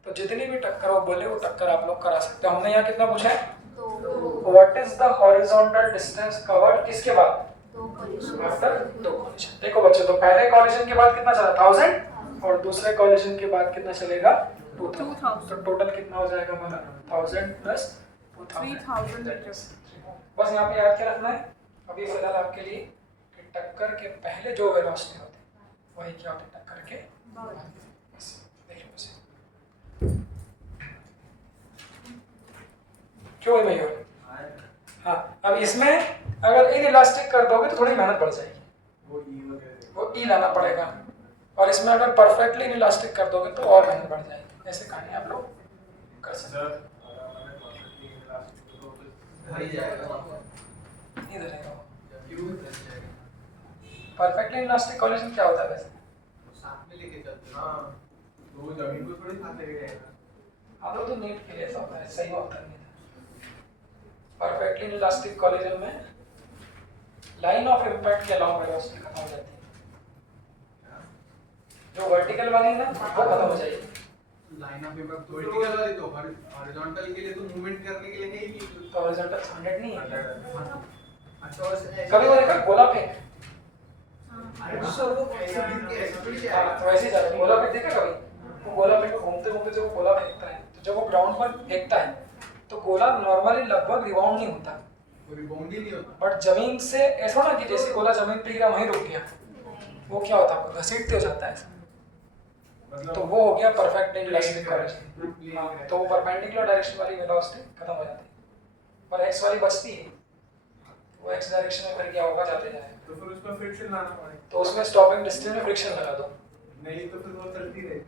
तो जितनी भी टक्कर वो बोले वो टक्कर आप लोग करा सकते हो। हमने यहाँ कितना पूछा है? What is the horizontal distance covered किसके बाद? After 2 collision. देखो बच्चों, तो पहले कॉलिजन के बाद कितना चला 1000 और दूसरे कॉलिजन के बाद कितना चलेगा 2000। तो टोटल कितना हो जाएगा हमारा 1000 प्लस 3000 मीटर। बस यहाँ पे याद क्या रखना है अभी फिलहाल आपके लिए कि टक्कर के पहले जो वेलोसिटी होती है वही क्या होती है टक्कर के बाद। देखिए बस क्यों है मयूर? हाँ, अब इसमें अगर इन इलास्टिक कर दोगे तो थोड़ी मेहनत बढ़ जाएगी, वो ई लाना पड़ेगा। और इसमें अगर परफेक्टली इन इलास्टिक कर दोगे तो और मेहनत बढ़ जाएगी। ऐसे कहानी आप लोग कर सकते हो। इधर रहेगा परफेक्टली इलास्टिक कोलिजन क्या होता है वैसे? साथ में लेके चलते हैं। हाँ, तो वो जमीन को थोड़ी साथ लेके जाएगा। हाँ तो नेट के लिए ऐसा होता है, सही होता है। परफेक्टली इलास्टिक कोलिजन में लाइन ऑफ इम्पैक्ट के अलावा वेलोसिटी खत्म हो जाती है। जो वर्टिकल वाली है ना वो खत्म हो जाएगी। लाइन ऑफ इम्पैक्ट वर्टिकल वाली तो हॉरिजॉन्टल के लिए तो मूवमेंट करने के लिए है ही नहीं। तो हॉरिजॉन्टल 100 नहीं है। अच्छा वैसे कभी वो देखा गोला फेंक? अरे सर वो ऐसे गिर के ऐसे थोड़ी हाँ तो वैसे ही जाता है। गोला फेंक देखा कभी? वो गोला फेंक घूमते घूमते जब वो गोला फेंकता है तो जब वो ग्राउंड पर फेंकता है तो गोला नॉर्मली लगभग रिबाउंड नहीं होता, रिबाउंड ही नहीं होता। बट जमीन से ऐसा ना कि जैसे गोला जमीन पे गिरा वहीं रुक गया, वो क्या होता है घसीटते हो जाता है ऐसा। तो वो हो गया परफेक्ट इलास्टिक कोलिजन। हाँ, तो वो परपेंडिकुलर डायरेक्शन वाली वेलोसिटी खत्म हो जाती है और एक्स वाली बचती है। वो एक्स डायरेक्शन में फिर क्या होगा जाते जाएगा। तो फिर उसमें फ्रिक्शन लाना पड़ेगा। तो उसमें स्टॉपिंग डिस्टेंस में फ्रिक्शन लगा दो। नहीं तो फिर वो चलती रहेगी।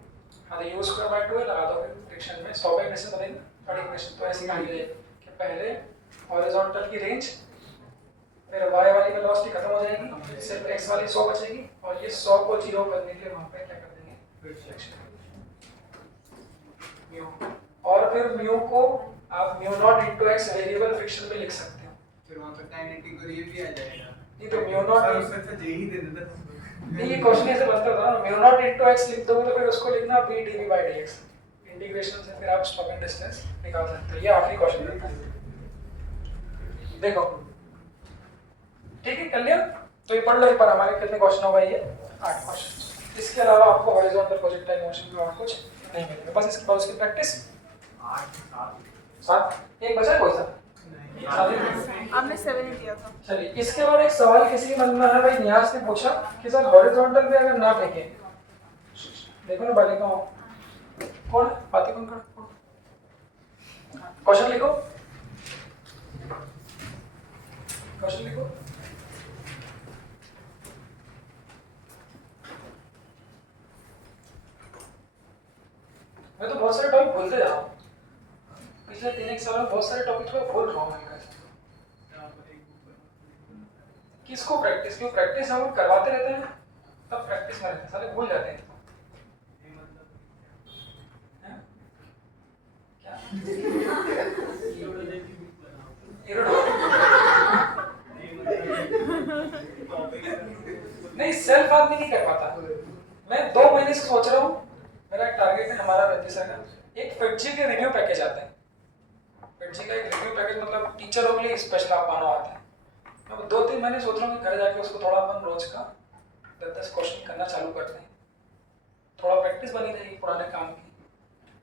हाँ तो u² लगा दो फिर फ्रिक्शन में, स्टॉपिंग डिस्टेंस बनेगी थर्ड इक्वेशन। तो ऐसी कहानी है कि पहले हॉरिजॉन्टल की रेंज, फिर y वाली वेलोसिटी खत्म हो जाएगी, सिर्फ x वाली 100 बचेगी और ये 100 को 0 करने के लिए वहां पे क्या कर देंगे फ्रिक्शन म्यू। और फिर म्यू को आप μ0 × x वेरिएबल फ्रिक्शन में लिख सकते हो। फिर वहां पे काइनेटिक और ये भी आ जाएगा। नहीं तो μ0 उससे अच्छा जे ही दे देता। नहीं ये क्वेश्चन ऐसे बनता था ना, μ0 × x लिख दोगे तो फिर उसको लिखना b dv/dx। इंटीग्रेशन से फिर आप स्टॉपिंग डिस्टेंस निकाल सकते हो। ये आखिरी क्वेश्चन रहता है, देखो ठीक है कर लिया। तो ये पढ़ लो एक बार। हमारे कितने क्वेश्चन हो गए? ये 8 क्वेश्चन। इसके अलावा आपको हॉरिजॉन्टल प्रोजेक्टाइल मोशन में और कुछ नहीं मिलेगा, बस इसके बाद उसकी प्रैक्टिस 7 एक बचा कोई सा आपने 7 ही दिया था। चलिए इसके बाद एक सवाल किसी के मन में है भाई, नियाज ने पूछा कि सर हॉरिजॉन्टल पे अगर ना फेंके, देखो ना बालिका कौन बातें कौन कर क्वेश्चन लिखो, क्वेश्चन लिखो। मैं तो बहुत सारे टॉपिक भूलते जा रहा हूँ, पिछले 3-1 साल में बहुत सारे टॉपिक को भूल रहा हूँ मैं। किसको प्रैक्टिस, क्यों प्रैक्टिस हम करवाते रहते हैं तब प्रैक्टिस में रहते हैं, सारे भूल जाते हैं। क्या नहीं सेल्फ आदमी नहीं कर पाता। मैं 2 महीने से सोच रहा हूँ, मेरा एक टारगेट है हमारा 35 का एक फिटजी के रिव्यू पैकेज आते हैं। फिटजी का एक रिव्यू पैकेज मतलब टीचरों के लिए स्पेशल आप मानो आता है। मैं 2-3 महीने सोच रहा हूँ कि घर जाके उसको थोड़ा अपन रोज का 10-10 क्वेश्चन करना चालू करते हैं, थोड़ा प्रैक्टिस बनी रहेगी पुराने काम की।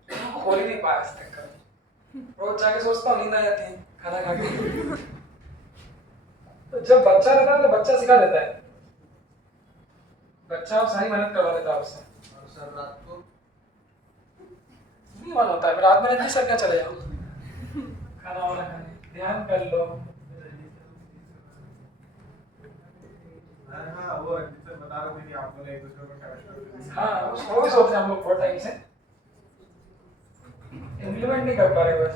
खोल ही नहीं पाया आज तक कभी। रोज जाके सोचता हूँ नींद आ जाती है खाना खा के। तो जब बच्चा रहता है तो बच्चा सिखा देता है, बच्चा सारी मेहनत करवा देता है उससे। और सर रात को नहीं मन होता है, फिर रात में रंजी सर क्या चले जाओ खाना वाना खाने, ध्यान कर लो। हाँ वो रंजीत सर बता रहे थे कि आप लोग एक दूसरे को केमिस्ट्री हाँ वो भी सोच रहे हैं हम लोग बहुत टाइम से, इम्प्लीमेंट नहीं कर पा रहे बस।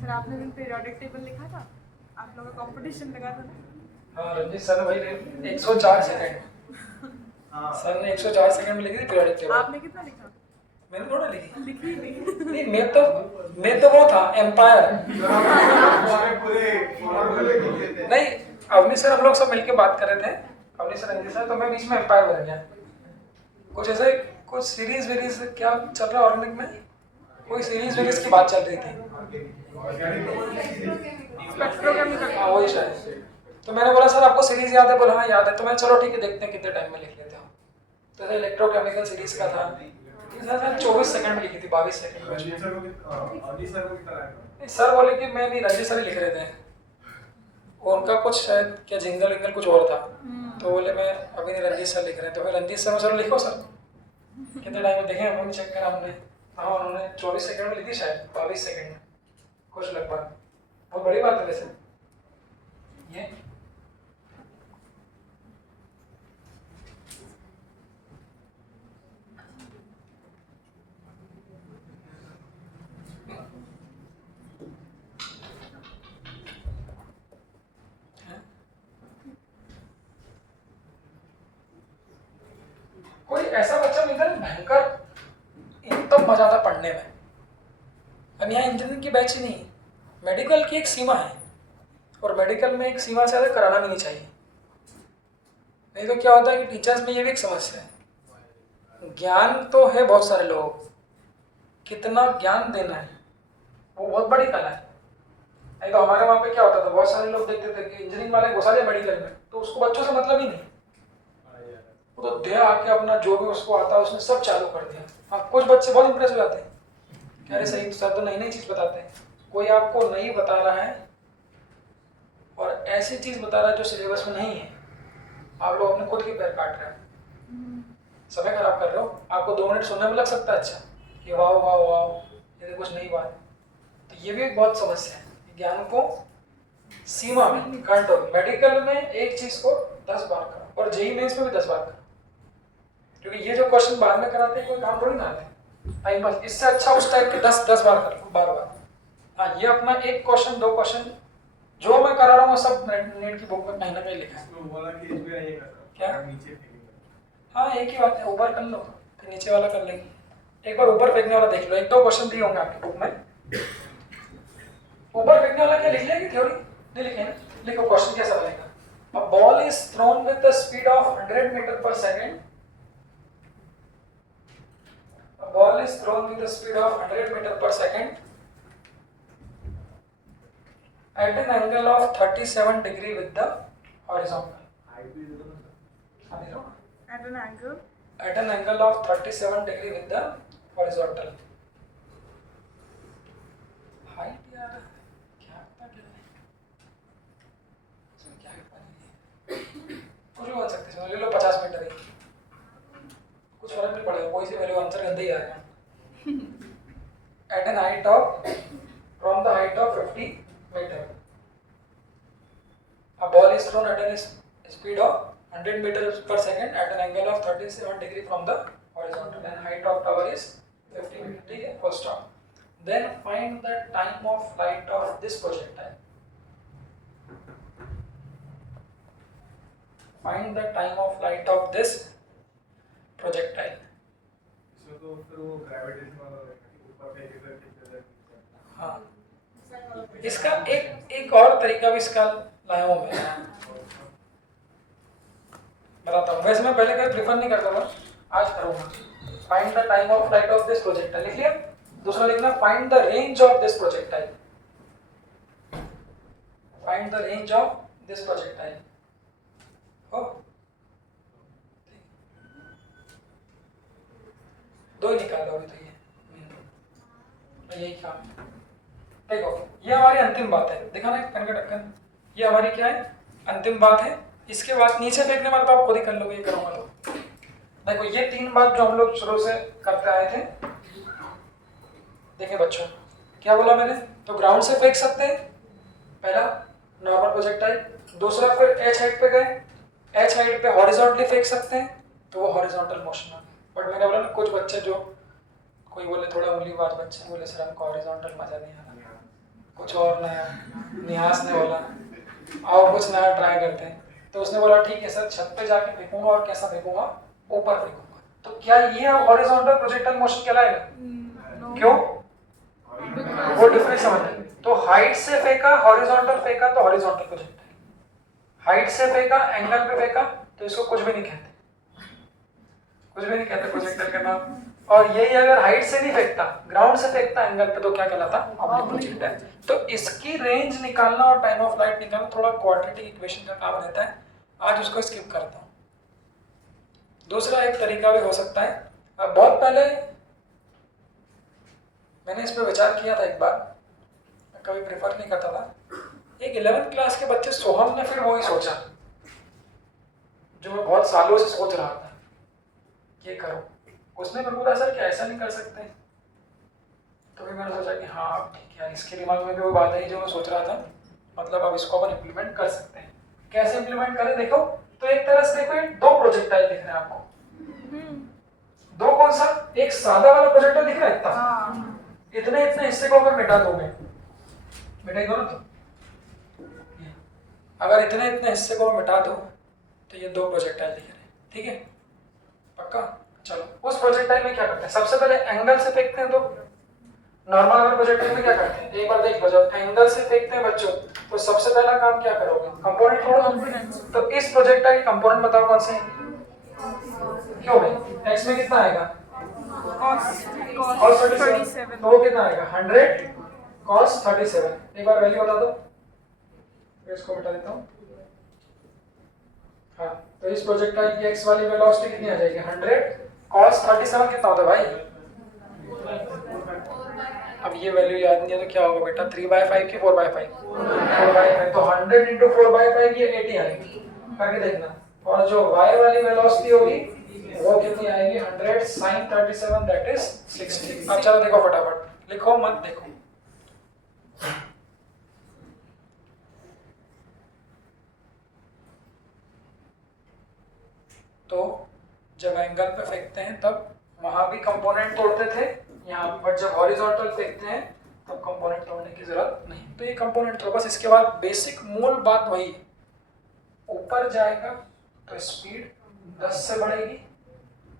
सर आपने दिन पीरियोडिक टेबल लिखा था, आप लोगों का कंपटीशन लगा था ना? हाँ रंजीत सर ने वही 104 सेकंड, हाँ सर ने 104 सेकंड में लिखी थी पीरियोडिक टेबल। आपने कितना लिखा? मैंने थोड़ा लिखी। लिखी नहीं। नहीं मैं तो वो था एम्पायर। पूरे पूरे नहीं अवनी सर हम लोग सब मिलके बात कर रहे थे, अवनी सर रंजीत सर, तो मैं बीच में एम्पायर बन गया। कुछ ऐसे कुछ सीरीज वीरीज क्या चल रहा है ऑर्गेनिक में, कोई सीरीज वीरीज की बात चल रही थी। स्पेक्ट्रोकेमिकल। हाँ वही शायद। तो मैंने बोला सर आपको सीरीज याद है? बोला हाँ याद है। तो मैं चलो ठीक है देखते हैं कितने टाइम में लिख लेते हो। तो इलेक्ट्रोकेमिकल सीरीज का था, सर 24 सेकंड में लिखी थी, 22 सेकंड में। रंजीत सर को कितना आया? नहीं, सर बोले कि मैं नहीं, रंजीत सर ही लिख रहे थे। वो उनका कुछ शायद क्या जिंगल विंगल कुछ और था, तो बोले मैं अभी नहीं, रंजीत सर लिख रहे हैं। तो फिर रंजीत सर सर लिखो सर, कितने टाइम में देखें हम लोग चेक करा हमने। हाँ उन्होंने 24 सेकंड में लिखी, शायद 22 सेकंड में कुछ लगभग। बहुत बड़ी बात है वैसे ये। कोई ऐसा बच्चा मिलता है भयंकर एकदम मजा आता पढ़ने में। अब यहाँ इंजीनियरिंग की बैच ही नहीं, मेडिकल की एक सीमा है, और मेडिकल में एक सीमा से ज़्यादा कराना भी नहीं चाहिए। नहीं तो क्या होता है कि टीचर्स में ये भी एक समस्या है, ज्ञान तो है बहुत सारे लोगों को, कितना ज्ञान देना है वो बहुत बड़ी कला है। नहीं तो हमारे वहाँ पे क्या होता था, बहुत सारे लोग देखते थे कि इंजीनियरिंग वाले घुसा जाए मेडिकल में, तो उसको बच्चों से मतलब ही नहीं, वो तो दे आके अपना जो भी उसको आता है उसने सब चालू कर दिया। हाँ कुछ बच्चे बहुत इंप्रेस हो जाते हैं, कह रहे सही सर तो नई नई चीज़ बताते हैं। कोई आपको नहीं बता रहा है और ऐसी चीज़ बता रहा है जो सिलेबस में नहीं है, आप लोग अपने खुद के पैर काट रहे हैं, समय खराब कर रहे हो। आपको 2 मिनट सुनने में लग सकता है अच्छा कि वाह वाह वाह ये तो कुछ नई बात है। तो ये भी एक बहुत समस्या है, ज्ञान को सीमा में कंट्रोल। मेडिकल में एक चीज़ को 10 बार करो, और जेईई मेंस में भी 10 बार करो, क्योंकि ये जो क्वेश्चन बाद में कराते हैं कोई काम थोड़ी ना आते हैं टाइम पास। इससे अच्छा उस टाइप के 10 बार कर लो, बार बार। हाँ ये अपना एक क्वेश्चन 2 क्वेश्चन जो मैं करा रहा हूँ सब नेट की बुक में कहीं ना कहीं लिखा है। उसमें बोला कि इसमें ये कर क्या? नीचे फेंकेंगे। हाँ एक ही बात है, ऊपर कर लो फिर नीचे वाला कर लेंगे। एक बार ऊपर फेंकने वाला देख लो, 1-2 क्वेश्चन दिए होंगे आपकी बुक में। ऊपर फेंकने वाला क्या लिख लिया कि थ्योरी नहीं लिखे ना? लिखो क्वेश्चन कैसा बनेगा। A ball is thrown with the speed of 100 meter per second. A ball is thrown with the speed of 100 meter per second at an angle of 37 degree with the horizontal. Height भी दे दो ना sir. हाँ देखो, At an angle. at an angle of 37 degree with the horizontal. Height यार क्या पता क्या है, इसमें क्या height बनेगी? कुछ भी बन सकती है, ले लो 50 मीटर ही, कुछ फर्क नहीं पड़ेगा, कोई सी वैल्यू आंसर गंदा ही आएगा। At an height of from the height of 50 meter, a ball is thrown at a speed of 100 meters per second at an angle of 37 degree from the horizontal, and height of tower is 50 meter. ठीक है, full stop. Then find the time of flight of this projectile. Find the time of flight of this projectile. इसमें तो फिर वो gravitation वाला रहेगा, ऊपर फेंकेगा कितने देर नीचे। हाँ इसका एक और तरीका भी इसका लाया हूँ मैं, बताता हूँ। वैसे मैं पहले कभी प्रेफर नहीं करता था, आज करूँगा। Find the time of flight of this projectile लिख लिया। दूसरा लिखना find the range of this projectile. Find the range of this projectile. हो 2 ही निकालो अभी तो ये। यही काम है। देखो ये हमारी अंतिम बात है, देखा ना पेन का ढक्कन, ये हमारी क्या है अंतिम बात है। इसके बाद नीचे फेंकने वाला तो आप खुद ही कर लोगे, ये करूँगा तो। देखो ये 3 बात जो हम लोग शुरू से करते आए थे, देखें बच्चों क्या बोला मैंने, तो ग्राउंड से फेंक सकते हैं पहला नॉर्मल प्रोजेक्टाइल, दूसरा फिर एच हाइट पे गए, एच हाइट पे हॉरिजॉन्टली फेंक सकते हैं तो वो हॉरिजॉन्टल मोशन में। बट मैंने बोला ना कुछ बच्चे जो कोई बोले थोड़ा उंगलीबाज बच्चे बोले सर हमको हॉरिजॉन्टल मजा नहीं आ रहा, कुछ और नया, निहास ने बोला आओ कुछ नया ट्राई करते हैं, तो उसने बोला ठीक है सर छत पे जाके फेंकूंगा, और कैसा फेंकूंगा, ऊपर फेंकूंगा। तो क्या ये हॉरिजॉन्टल प्रोजेक्टाइल मोशन कहलाएगा? क्यों? वो डिफरेंस समझ। तो हाइट से फेंका, हॉरिजॉन्टल फेंका तो हॉरिजॉन्टल प्रोजेक्टाइल, हाइट से फेंका, एंगल पे फेंका तो इसको कुछ भी नहीं कहते, कुछ भी नहीं कहते प्रोजेक्टाइल का नाम। और यही अगर हाइट से नहीं फेंकता, ग्राउंड से फेंकता एंगल पे, तो क्या कहलाता? Oblique projectile. तो इसकी रेंज निकालना और टाइम ऑफ फ्लाइट निकालना थोड़ा क्वाड्रेटिक इक्वेशन का काम रहता है, आज उसको स्किप करता हूँ। दूसरा एक तरीका भी हो सकता है, बहुत पहले मैंने इस पर विचार किया था एक बार, मैं कभी प्रेफर नहीं करता था, एक 11th क्लास के बच्चे सोहम ने फिर वही सोचा जो मैं बहुत सालों से सोच रहा था, ये करो। उसने मेरे को बोला सर क्या ऐसा नहीं कर सकते? तो फिर मैंने सोचा कि हाँ ठीक है, इसके दिमाग में भी वो बात आई जो मैं सोच रहा था, मतलब अब इसको अपन इम्प्लीमेंट कर सकते हैं। कैसे इम्प्लीमेंट करें देखो, तो एक तरह से देखो ये 2 प्रोजेक्टाइल दिख रहे हैं आपको, 2 कौन सा, एक सादा वाला प्रोजेक्टाइल दिख रहा है इतना, इतने हिस्से को अगर मिटा दोगे, मिटाई दो ना, तो अगर इतने इतने हिस्से को मिटा दो तो ये 2 प्रोजेक्टाइल दिख रहे हैं, ठीक है पक्का। चलो उस प्रोजेक्टाइल में क्या करते हैं, सबसे पहले एंगल से फेंकते हैं। तो नॉर्मल वाले प्रोजेक्टाइल में क्या करते हैं, एक बार देखो जब एंगल से फेंकते हैं बच्चों, तो सबसे पहला काम क्या करोगे, कंपोनेंट तोड़ो। तो इस प्रोजेक्टाइल के कंपोनेंट बताओ कौन से हैं? क्यों भाई, एक्स में कितना आएगा, cos 37, तो वो कितना आएगा 100 cos 37। एक बार वैल्यू बता दो, मैं इसको मिटा देता हूँ। हाँ तो इस प्रोजेक्टाइल की एक्स वाली वेलोसिटी कितनी आ जाएगी 100 cos 37 कितना होता है भाई? अब ये वैल्यू याद नहीं है तो क्या होगा बेटा, 3/5 की 4/5? 4/5, तो 100 into 4/5 ये 80 आएगी, करके देखना। और जो y वाली वेलोसिटी होगी वो कितनी आएगी 100 sin 37 दैट इज 60। अब चलो देखो फटाफट लिखो, मत देखो। तो जब एंगल पे फेंकते हैं तब वहां भी कंपोनेंट तोड़ते थे यहाँ, बट जब हॉरिजॉन्टल फेंकते हैं तब कंपोनेंट तोड़ने की जरूरत नहीं। तो ये कंपोनेंट तो बस, इसके बाद बेसिक मूल बात वही है, ऊपर जाएगा तो स्पीड 10 से बढ़ेगी,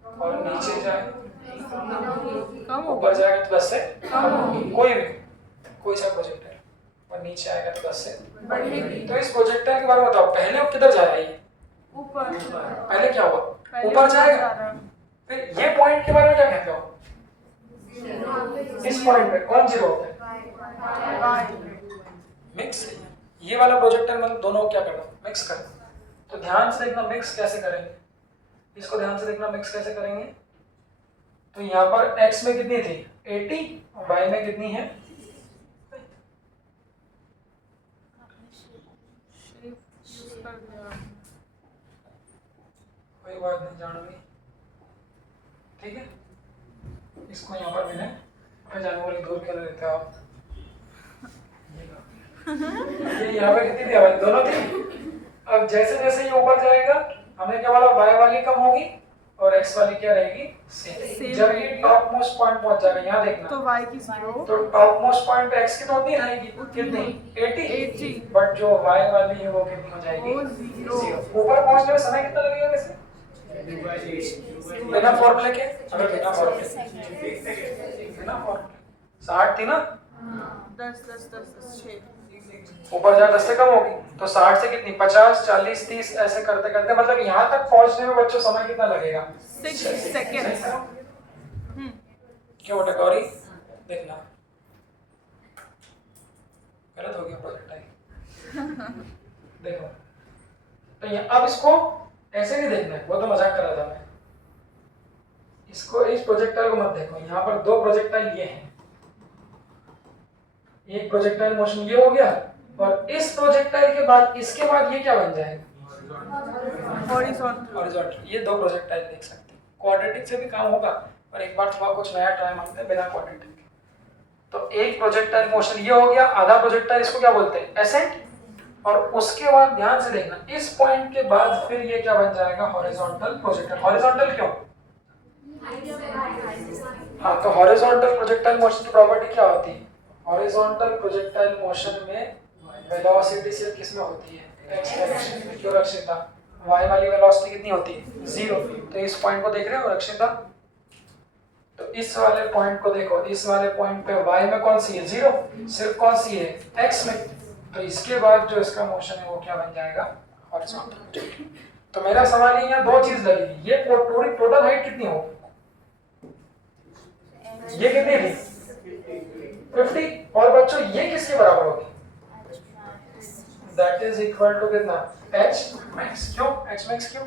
और नीचे जाएगा ऊपर जाएगा तो 10 से कम होगी, कोई सा प्रोजेक्टाइल, और नीचे आएगा तो 10 से बढ़ेगी। तो इस प्रोजेक्टाइल के बारे में बताओ, पहले वो किधर जा रहा है, ये ऊपर, पहले क्या हुआ, ऊपर जाएगा। फिर ये पॉइंट के बारे में क्या कहते हो, इस पॉइंट पे कौन जीरो होता है, मिक्स। ये वाला प्रोजेक्टाइल मतलब दोनों क्या करना, मिक्स करना। तो ध्यान से देखना मिक्स कैसे करेंगे, इसको ध्यान से देखना मिक्स कैसे करेंगे। तो यहाँ पर x में कितनी थी 80, और y में कितनी है, कोई बात नहीं जानवी, ठीक है। इसको यहाँ पर मैंने फिर जाने वाली दूर कर लेते हो आप, ये यहाँ पे कितनी थी आवाज, दोनों थी। अब जैसे जैसे ये ऊपर जाएगा, हमने क्या बोला y वाली कम होगी और x वाली क्या रहेगी सेम। जब ये टॉप मोस्ट पॉइंट पहुंच जाएगा, यहाँ देखना, तो y की 0, तो टॉप मोस्ट पॉइंट पे x की तो उतनी रहेगी, कितनी 80, बट जो y वाली है वो कितनी हो जाएगी 0। ऊपर पहुंचने में समय कितना लगेगा वैसे, बिना फॉर्मूले के, अगर बिना फॉर्मूले 60 थी ना, 10 10 10 6, ऊपर जाए 10 से कम होगी, तो 60 से कितनी 50 40 30 ऐसे करते करते, मतलब यहाँ तक पहुंचने में बच्चों समय कितना लगेगा 6 सेकंड्स। क्यों बेटा गौरी, देखना गलत हो गया प्रोजेक्टाइल देखो। तो ये अब इसको ऐसे नहीं देखना है, वो तो मजाक कर रहा था मैं, इसको इस प्रोजेक्टाइल को मत देखो। यहाँ पर 2 प्रोजेक्टाइल ये हैं, एक प्रोजेक्टाइल मोशन ये हो गया, और इस प्रोजेक्टाइल के बाद इसके बाद ये क्या बन जाएगा? हॉरिजॉन्टल। हॉरिजॉन्टल। ये दो प्रोजेक्टाइल देख सकते हैं। क्वाड्रेटिक से भी काम होगा, पर एक बार थोड़ा कुछ नया ट्राई मांगते हैं बिना क्वाड्रेटिक। तो एक प्रोजेक्टाइल मोशन ये हो गया, आधा प्रोजेक्टाइल इसको क्या बोलते हैं? एसेंट। और उसके बाद ध्यान से देखना, इस पॉइंट के बाद फिर ये क्या बन जाएगा? Horizontal projectile. हॉरिजॉन्टल क्यों? हाँ, तो हॉरिजॉन्टल प्रोजेक्टाइल मोशन की प्रॉपर्टी क्या होती है? हॉरिजॉन्टल प्रोजेक्टाइल मोशन में वेलोसिटी सिर्फ किसमें होती है? एक्स डायरेक्शन में। क्यों रक्षिता? वाई वाली वेलोसिटी कितनी होती है? 0। तो इस पॉइंट को देख रहे हो रक्षिता? तो इस वाले पॉइंट को देखो, इस वाले पॉइंट पे y में कौन सी है? 0। सिर्फ कौन सी है? x में। तो इसके बाद जो इसका मोशन है वो क्या बन जाएगा? हॉरिजॉन्टल। तो मेरा सवाल है, यहाँ दो चीज लगेगी, ये पूरी टोटल हाइट कितनी होगी? ये कितनी थी? 50। और बच्चों ये किसके बराबर होगी? दैट इज इक्वल टू कितना? h max। क्यों h max? क्यों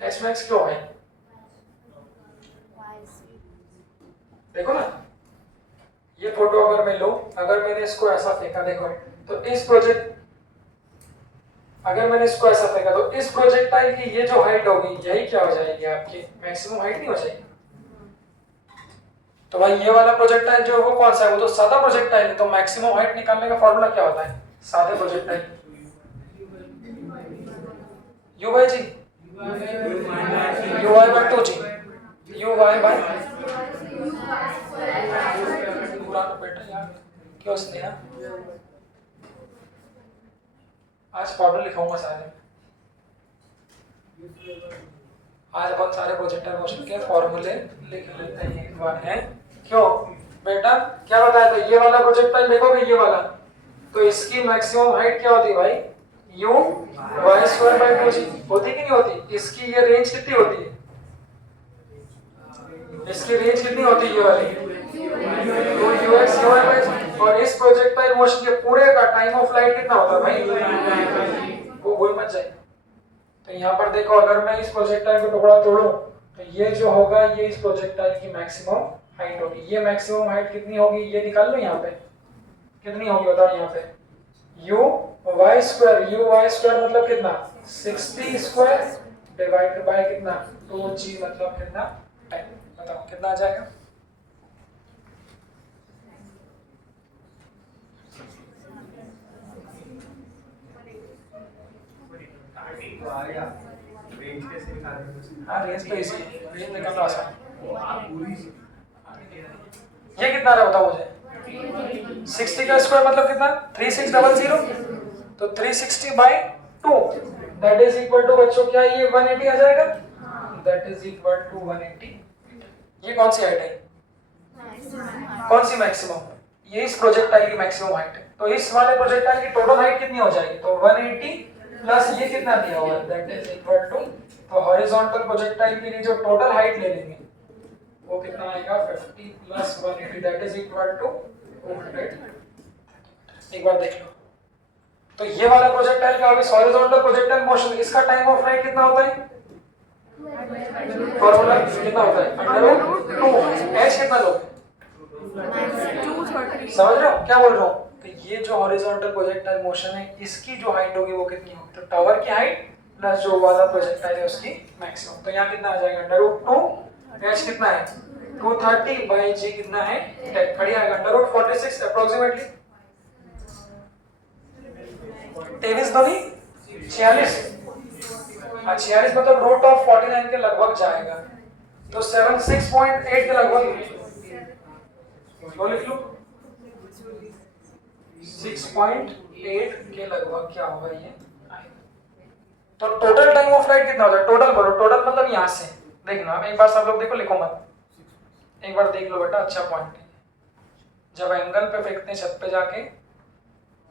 h max क्यों है? देखो ना, ये फोटो अगर मैं लूं, अगर मैंने इसको ऐसा फेंका, देखो, तो इस प्रोजेक्ट अगर मैंने इसको ऐसा फेंका तो इस प्रोजेक्टाइल की ये जो हाइट होगी यही क्या हो जाएगी? आपकी मैक्सिमम हाइट नहीं हो जाएगी? तो भाई ये वाला प्रोजेक्टाइल जो है वो कौन सा है? वो तो सादा प्रोजेक्टाइल है। तो मैक्सिमम हाइट निकालने का फॉर्मूला क्या होता है सादे projectile? u by g, u y by 2g, u y by पूरा बेटा यार क्यों स्नेहा? आज फॉर्मूला लिखाऊंगा सारे। आज बहुत सारे प्रोजेक्टाइल मोशन के फॉर्मूले लिख लेते हैं एक बार, हैं? क्यों बेटा क्या बताया था? ये वाला प्रोजेक्टाइल देखोगे, ये वाला, तो इसकी मैक्सिमम हाइट क्या होती है भाई? u y square by 2g होती कि नहीं होती? इसकी ये रेंज कितनी होती है? इसकी रेंज कितनी होती है ये वाली? 2ux u y by g। और इस प्रोजेक्टाइल मोशन के पूरे का टाइम ऑफ फ्लाइट कितना होता है भाई? वो भूल मत जाइए। तो यहाँ पर देखो, अगर मैं इस प्रोजेक्टाइल को टुकड़ा तोड़ूं तो ये जो होगा ये इस प्रोजेक्टाइल की मैक्सिमम हाइट होगी। ये मैक्सिमम हाइट कितनी होगी ये निकाल लो। यहाँ पे कितनी होगी बताओ? यहाँ पे u y स्क्वायर मतलब कितना? 60 स्क्वायर डिवाइडेड बाय कितना? 2g मतलब कितना? 10। बताओ कितना आ जाएगा? हाँ, रेंज तो इसी है, रेंज निकालना आसान है। ये कितना रहा बताओ मुझे? 60 का स्क्वायर मतलब कितना? 3600। तो 360 by 2 that is equal to बच्चों क्या ये 180 आ जाएगा? That is equal to 180। ये कौन सी हाइट है? कौन सी मैक्सिमम? ये इस प्रोजेक्टाइल की मैक्सिमम हाइट है। तो इस वाले प्रोजेक्टाइल की टोटल हाइट कितनी हो जाएगी? तो 180 प्लस ये कितना दिया हुआ है? दैट इज इक्वल टू, तो हॉरिजॉन्टल प्रोजेक्टाइल के लिए जो टोटल हाइट ले लेंगे वो कितना आएगा? 50 plus 180 that is equal to 200। एक बार देख लो, तो ये वाला प्रोजेक्टाइल का अभी हॉरिजॉन्टल प्रोजेक्टाइल मोशन, इसका टाइम ऑफ फ्लाइट कितना होता है? फॉर्मूला कितना होता है? √2। h कितना लोगे? 230। समझ रहे हो क्या बोल रहा हूँ? तो ये जो हॉरिजॉन्टल प्रोजेक्टाइल मोशन है इसकी जो हाइट होगी वो कितनी होगी? तो टावर की हाइट प्लस जो वाला प्रोजेक्टाइल है उसकी मैक्सिमम। तो यहाँ कितना आ जाएगा? √2। h कितना है? 230 बाय g कितना है? 10। बढ़िया आएगा। √46 अप्रोक्सीमेटली 23 दूनी 46। 46 मतलब √49 के लगभग जाएगा। तो 76.8 के लगभग वो लिख लो। 6.8 के लगभग क्या होगा ये? तो टोटल टाइम ऑफ फ्लाइट कितना होता है? टोटल बोलो। टोटल मतलब यहाँ से देखना, एक बार सब लोग देखो, लिखो मत, एक बार देख लो बेटा, अच्छा पॉइंट है। जब एंगल पे फेंकते हैं छत पे जाके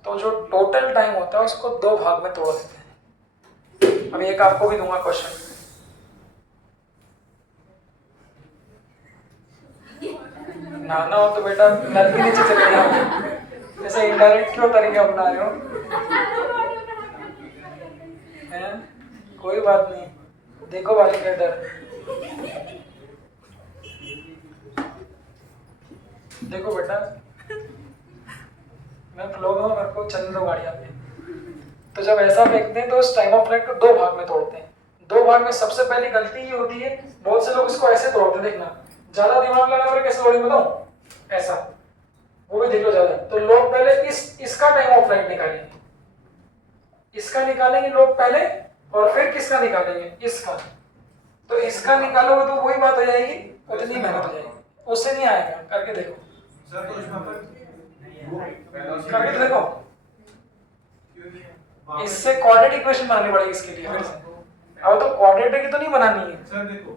तो जो टोटल टाइम होता है उसको दो भाग में तोड़ देते हैं। अभी एक आपको भी दूंगा क्वेश्चन, नहाना हो तो बेटा नल के नीचे चले जाओ। ऐसे इनडायरेक्ट क्यों तरीके अपना रहे हो? हैं? कोई बात नहीं, देखो वाली के डर। देखो बेटा, मैं फ्लो में हूँ, मेरे को चलने दो गाड़ी आगे। तो जब ऐसा फेंकते हैं तो उस टाइम ऑफ फ्लाइट को दो भाग में तोड़ते हैं। दो भाग में सबसे पहली गलती ये होती है, बहुत से लोग इसको ऐसे तोड़ते हैं, देखना ज्यादा दिमाग लगा कर कैसे तोड़ेंगे बताऊं, ऐसा, वो भी देख लो ज्यादा। तो लोग पहले इसका टाइम ऑफ फ्लाइट निकालेंगे, इसका निकालेंगे लोग पहले, और फिर किसका निकालेंगे, इसका। तो इसका निकालोगे तो वही बात हो जाएगी, उतनी मेहनत हो जाएगी, उससे नहीं आएगा। करके देखो सर, तो इसमें अपन करके देखो, इससे कोऑर्डिनेट इक्वेशन बनानी पड़ेगी इसके लिए फिर से। अब तो कोऑर्डिनेट की तो नहीं बनानी है सर, देखो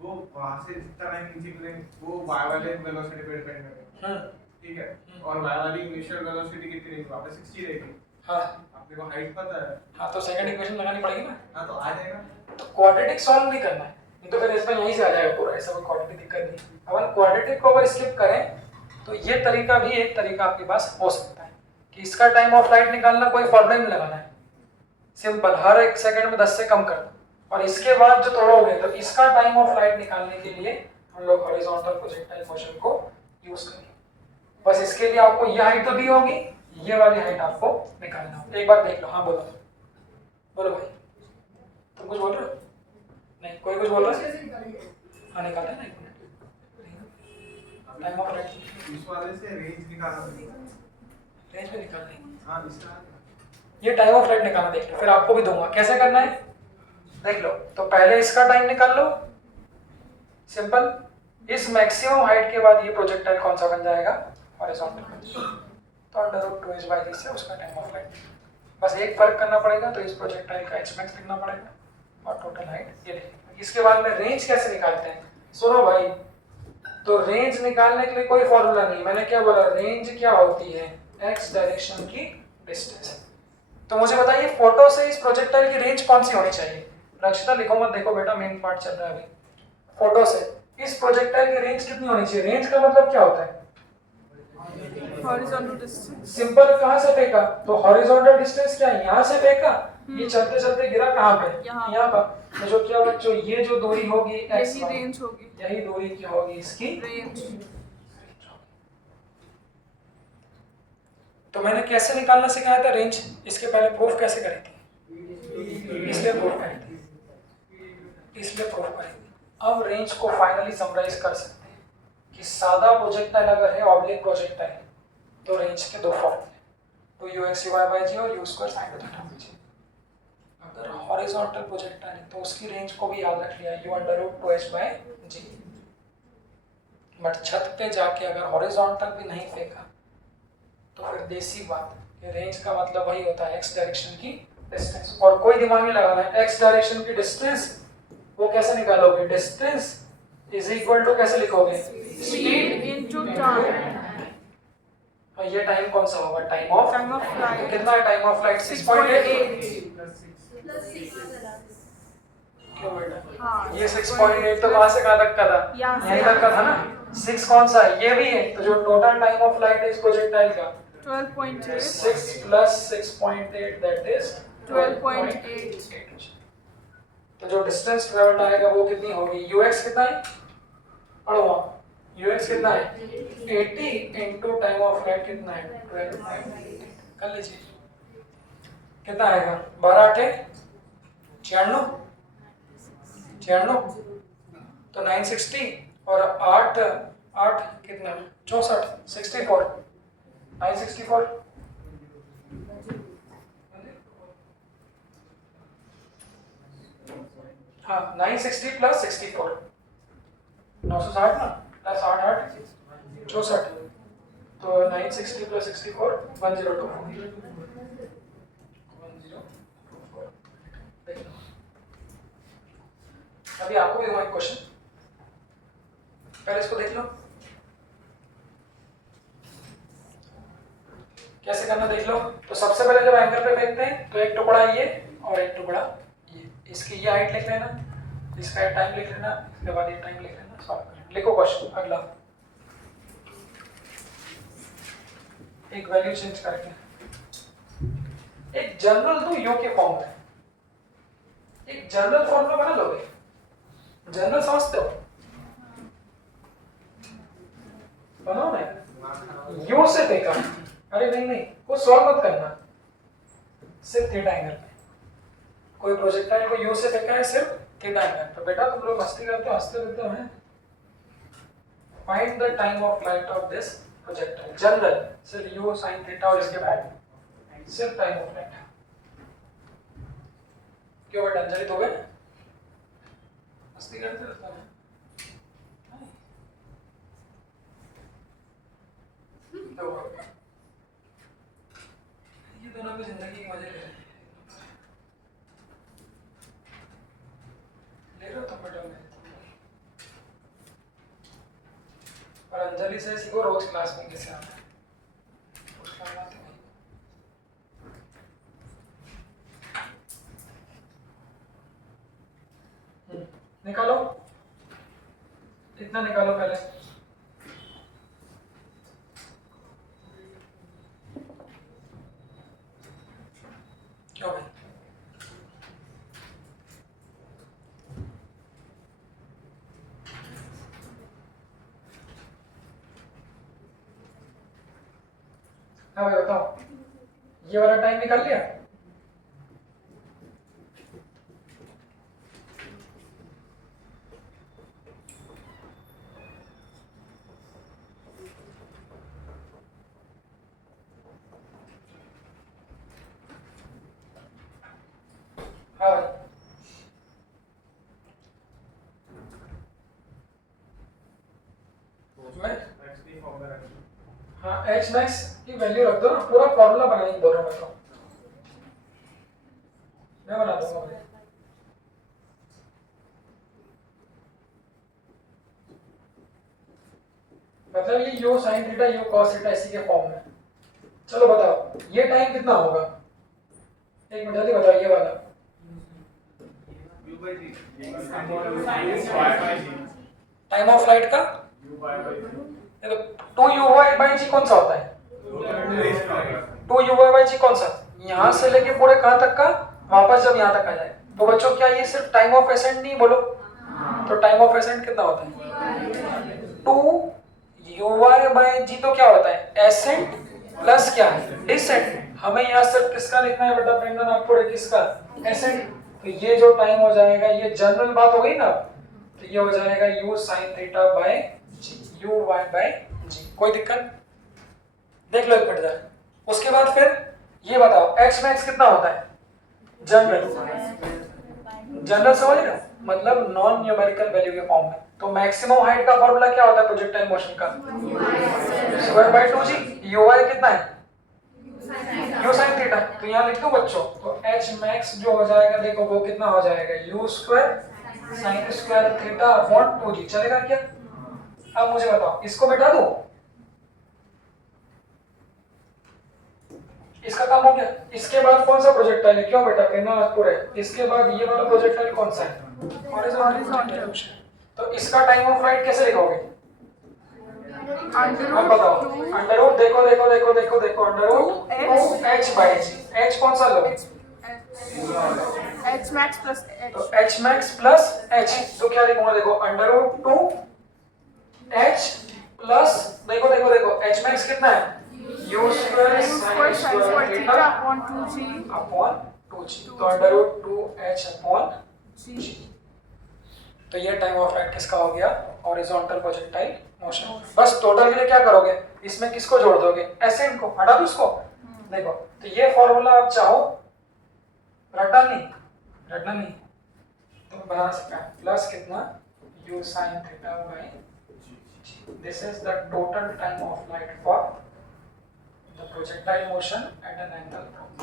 वो वहां से जितना टाइम नीचे गिरेंगे वो y वाले वेलोसिटी पे डिपेंड करेगा, ठीक है। और y वाली इनिशियल वेलोसिटी कितनी रहेगी, वहां पे 60 रहेगी। हाँ आपने को हाइट पता है। हाँ, तो सेकंड इक्वेशन लगानी पड़ेगी ना। हाँ, तो आ जाएगा। तो क्वाड्रेटिक सॉल्व नहीं करना है, नहीं तो फिर इसमें यहीं से आ जाएगा पूरा, ऐसा कोई क्वाड्रेटिक दिक्कत नहीं। अपन क्वाड्रेटिक को अगर स्किप करें तो ये तरीका भी एक तरीका आपके पास हो सकता है कि इसका टाइम ऑफ फ्लाइट निकालना, कोई फॉर्मूला नहीं लगाना है, सिंपल हर एक सेकंड में 10 से कम कर दो, और इसके बाद जो तोड़ोगे तो इसका टाइम ऑफ फ्लाइट निकालने के लिए हम लोग हॉरिजॉन्टल प्रोजेक्टाइल मोशन को यूज करेंगे। बस इसके लिए आपको ये हाइट तो दी होगी, ये वाली हाइट आपको निकालना होगा। एक बार देख लो, हाँ बोलो बोलो भाई, तुम कुछ बोल रहे हो? नहीं, कोई कुछ बोल रहा है? हाँ निकालते हैं ना, एक मिनट। टाइम ऑफ फ्लाइट इस वाले से रेंज निकालना पड़ेगा। रेंज में निकाल लेंगे। हाँ, इसका ये टाइम ऑफ फ्लाइट निकालना देख लो, फिर आपको भी दूंगा कैसे करना है, देख लो। तो पहले इसका टाइम निकाल लो, सिंपल। इस मैक्सिमम हाइट के बाद ये प्रोजेक्टाइल कौन सा बन जाएगा, हॉरिजॉन्टल। तो √2h/g से उसका टाइम ऑफ फ्लाइट, बस एक फर्क करना पड़ेगा, तो इस प्रोजेक्टाइल का h max लिखना पड़ेगा और टोटल हाइट ये लिखना। इसके बाद में रेंज कैसे निकालते हैं, सुनो भाई। तो रेंज निकालने के लिए कोई फॉर्मूला नहीं, मैंने क्या बोला, रेंज क्या होती है, x डायरेक्शन की डिस्टेंस। तो मुझे बताइए फोटो से इस प्रोजेक्टाइल की रेंज कौन सी होनी चाहिए। रक्षिता लिखो मत, देखो बेटा मेन पार्ट चल रहा है अभी। फोटो से इस प्रोजेक्टाइल की रेंज कितनी होनी चाहिए, रेंज का मतलब क्या होता है, हॉरिजॉन्टल डिस्टेंस। सिंपल। कहां से फेंका, तो हॉरिजॉन्टल डिस्टेंस क्या है, यहां से फेंका, ये चलते चलते गिरा कहां पे, यहाँ पर। तो जो क्या बच्चों, ये जो दूरी होगी x, यही रेंज होगी, यही दूरी क्या होगी इसकी रेंज। तो मैंने कैसे निकालना सिखाया था रेंज, इसके पहले प्रूफ कैसे करी थी, इसलिए प्रूफ करी थी, इसलिए प्रूफ करी थी। अब रेंज को फाइनली समराइज कर सकते हैं कि सादा प्रोजेक्टाइल अगर है, ऑब्लिक प्रोजेक्टाइल, तो रेंज के दो फॉर्मूले, तो u(x)(y)/g और u² sin²θ/g। अगर हॉरिजॉन्टल प्रोजेक्टाइल है तो उसकी रेंज को भी याद रख लिया, u√2h/g। बट छत पे जाके अगर हॉरिजॉन्टल भी नहीं फेंका तो फिर देसी बात है, रेंज का मतलब वही होता है x डायरेक्शन की डिस्टेंस। और कोई दिमाग नहीं लगाना है, x डायरेक्शन की डिस्टेंस वो कैसे निकालोगे, डिस्टेंस इज इक्वल टू कैसे लिखोगे, स्पीड इनटू टाइम। और ये टाइम कौन सा होगा, time of time of flight. तो कितना है टाइम ऑफ फ्लाइट, 6.8। क्यों बेटा, हाँ, ये 6.8 तो कहां से कहां तक का था, यहाँ से यहीं तक का था ना। 6 कौन सा है, ये भी है। तो जो टोटल टाइम ऑफ फ्लाइट है इस प्रोजेक्टाइल का 12.8 6 + 6.8 दैट इज 12.8। तो जो डिस्टेंस ट्रेवल्ड आएगा वो कितनी होगी, ux कितना है, पढ़ो ux कितना है 80 इनटू टाइम ऑफ फ्लाइट कितना है 12.8। कर लीजिए कितना आएगा, 12×8 = 96, तो 960 और 8 कितना 64, 64, 964। हाँ 960 + 64 960 ना, प्लस 8 64, तो 960 + 64 1024। अभी आपको भी दूंगा एक क्वेश्चन, पहले इसको देख लो कैसे करना, देख लो। तो सबसे पहले जब एंगल पे फेंकते हैं तो एक टुकड़ा ये और एक टुकड़ा ये, इसकी ये हाइट लिख लेना, इसका टाइम लिख लेना, इसके बाद ये टाइम लिख लेना, सॉल्व कर लेना। लिखो क्वेश्चन अगला, एक वैल्यू चेंज करके, एक जनरल तो यू के फॉर्म में, एक जनरल फॉर्मूला बना लोगे, जनरल समझते हो, बनाओ ना। यू से फेंका, अरे नहीं नहीं वो सॉल्व मत करना, सिर्फ थीटा एंगल पे कोई प्रोजेक्टाइल को यू से फेंका है सिर्फ थीटा एंगल पे। बेटा तुम लोग मस्ती करते हो, हंसते रहते हो हैं। Find the time of flight of this projectile, general सिर्फ यू sin थीटा और इसके बाद सिर्फ टाइम ऑफ फ्लाइट। क्यों बेटा अंजलि हो गए, मस्ती करते रहते हो। तो ये दोनों भी जिंदगी के मजे ले रहे हो तुम बेटा में। और अंजलि से सीखो रोज क्लास में कैसे आना है, उसका आना तो नहीं। निकालो, इतना निकालो पहले। क्यों भाई? हाँ भाई बताओ, ये वाला टाइम निकाल लिया? हाँ भाई मैं एक्चुअली फॉर्मूला रखिए। हाँ एच मैक्स की वैल्यू रख दो ना, पूरा फॉर्मूला बनाएंगे दोनों में। तो मैं बना दूंगा भाई। मतलब ये you sin theta you cos theta इसी के फॉर्म में। चलो बताओ ये टाइम कितना होगा, एक मिनट जल्दी बताओ। ये वाला u by g y by g time of flight का u by g देखो 2u/g कौन सा होता है? 2u/g कौन सा? यहाँ से लेके पूरे कहाँ तक का, वापस जब यहाँ तक आ जाए। तो बच्चों क्या ये सिर्फ टाइम ऑफ एसेंट नहीं बोलो? तो टाइम ऑफ एसेंट कितना होता है? 2u/g तो क्या होता है? एसेंट प्लस क्या है? डिसेंट। हमें यहाँ सिर्फ किसका लिखना है बेटा प्रेमचंद आपको? किसका? एसेंट। तो ये जो टाइम हो जाएगा, ये जनरल बात हो गई ना, तो ये हो जाएगा u sin theta by g, u y by g। कोई दिक्कत? देख लो एक मिनट जरा। उसके बाद फिर ये बताओ x मैक्स कितना होता है? जनरल, जनरल समझ रहे हो? मतलब नॉन न्यूमेरिकल वैल्यू के फॉर्म में। तो मैक्सिमम हाइट का फॉर्मूला क्या होता है प्रोजेक्टाइल मोशन का? Square by 2g। u कितना है? u sin theta. तो यहाँ लिख दो बच्चों, तो h मैक्स जो हो जाएगा देखो वो कितना हो जाएगा? u square sin square theta upon 2g। चलेगा क्या? अब मुझे बताओ इसको बैठा दो, इसका काम हो गया। इसके बाद कौन सा प्रोजेक्टाइल है? क्यों बेटा कहना पूरे। इसके बाद ये वाला प्रोजेक्टाइल कौन सा है? हॉरिजॉन्टल। तो इसका टाइम ऑफ फ्लाइट कैसे लिखोगे? अब बताओ। अंडर रूट देखो देखो देखो देखो देखो under root 2h by g। h कौन सा लो? H max plus H। तो h max plus h। तो क्या लिखूंगा देखो अंडर रूट 2h प्लस देखो देखो देखो h max कितना है? u square sin square theta upon 2g upon 2g। तो under root 2h upon g। तो ये टाइम ऑफ फ्लाइट किसका हो गया? Horizontal projectile motion. बस टोटल के लिए क्या करोगे? इसमें किसको जोड़ दोगे? एसेंट को। हटा दो इसको। देखो तो ये फॉर्मूला आप चाहो रटना नहीं तो बना सकते हैं। प्लस कितना? u sin theta by g। This is the total time of flight for the projectile motion at an angle from the.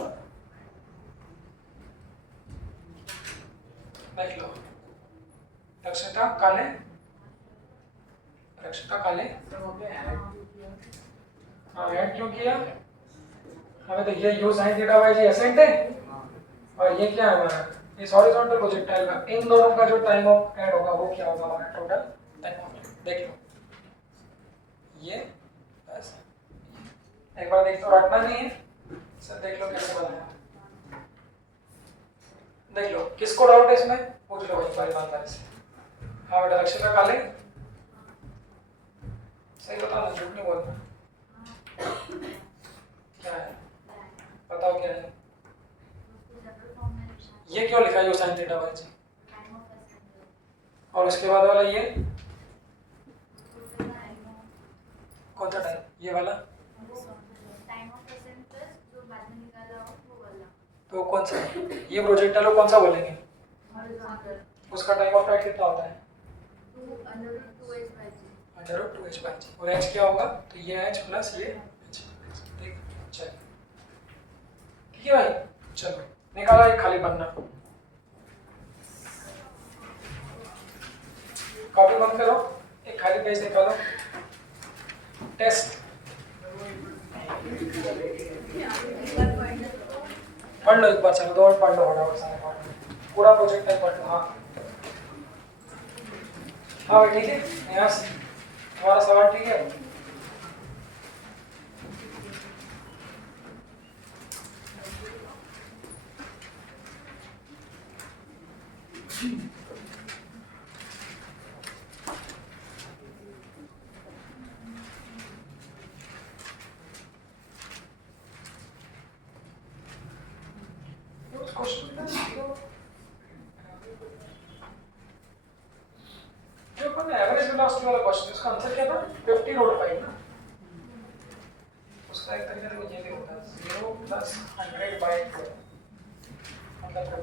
देख लो रक्षिता काले, रक्षिता काले। हाँ ऐड क्यों किया? हमें तो ये u sin theta by g ascent है और ये क्या है हमारा? इस हॉरिजॉन्टल प्रोजेक्टाइल का इन दोनों का जो टाइम ऑफ ऐड होगा वो क्या होगा हमारा टोटल टाइम ऑफ। देख लो ये बस एक बार देख तो रटना नहीं है सर। देख लो कैसे बनाया, देख लो किसको डाउट है इसमें पूछ लो भाई बारी ईमानदारी से। हाँ बेटा रक्षिता काले सही बताना, झूठ नहीं बोलना। क्यों लिखा है यो साइन थीटा बाई जी? और उसके बाद वाला ये कौन सा टाइम? ये वाला तो कौन सा? ये प्रोजेक्टाइल को कौन सा बोलेंगे? उसका टाइम ऑफ फ्लाइट कितना होता है? √2h/g। और h क्या होगा? तो ये h प्लस ये h। ठीक, चलो ठीक है भाई। चलो निकाला एक खाली पन्ना, कॉपी बंद करो, एक खाली पेज निकालो। टेस्ट पढ़ लो एक बार, चलो 2 और पढ़ लो, फटाफट सारे पढ़ लो, पूरा प्रोजेक्ट टाइम पढ़ लो। हाँ हाँ भाई ठीक है। यहाँ से तुम्हारा सवाल ठीक है? एवरेज वेलोसिटी वाला क्वेश्चन, उसका आंसर क्या था? 50√5 ना। उसका एक तरीके से ये भी होता है 0 + 100/12 मतलब 50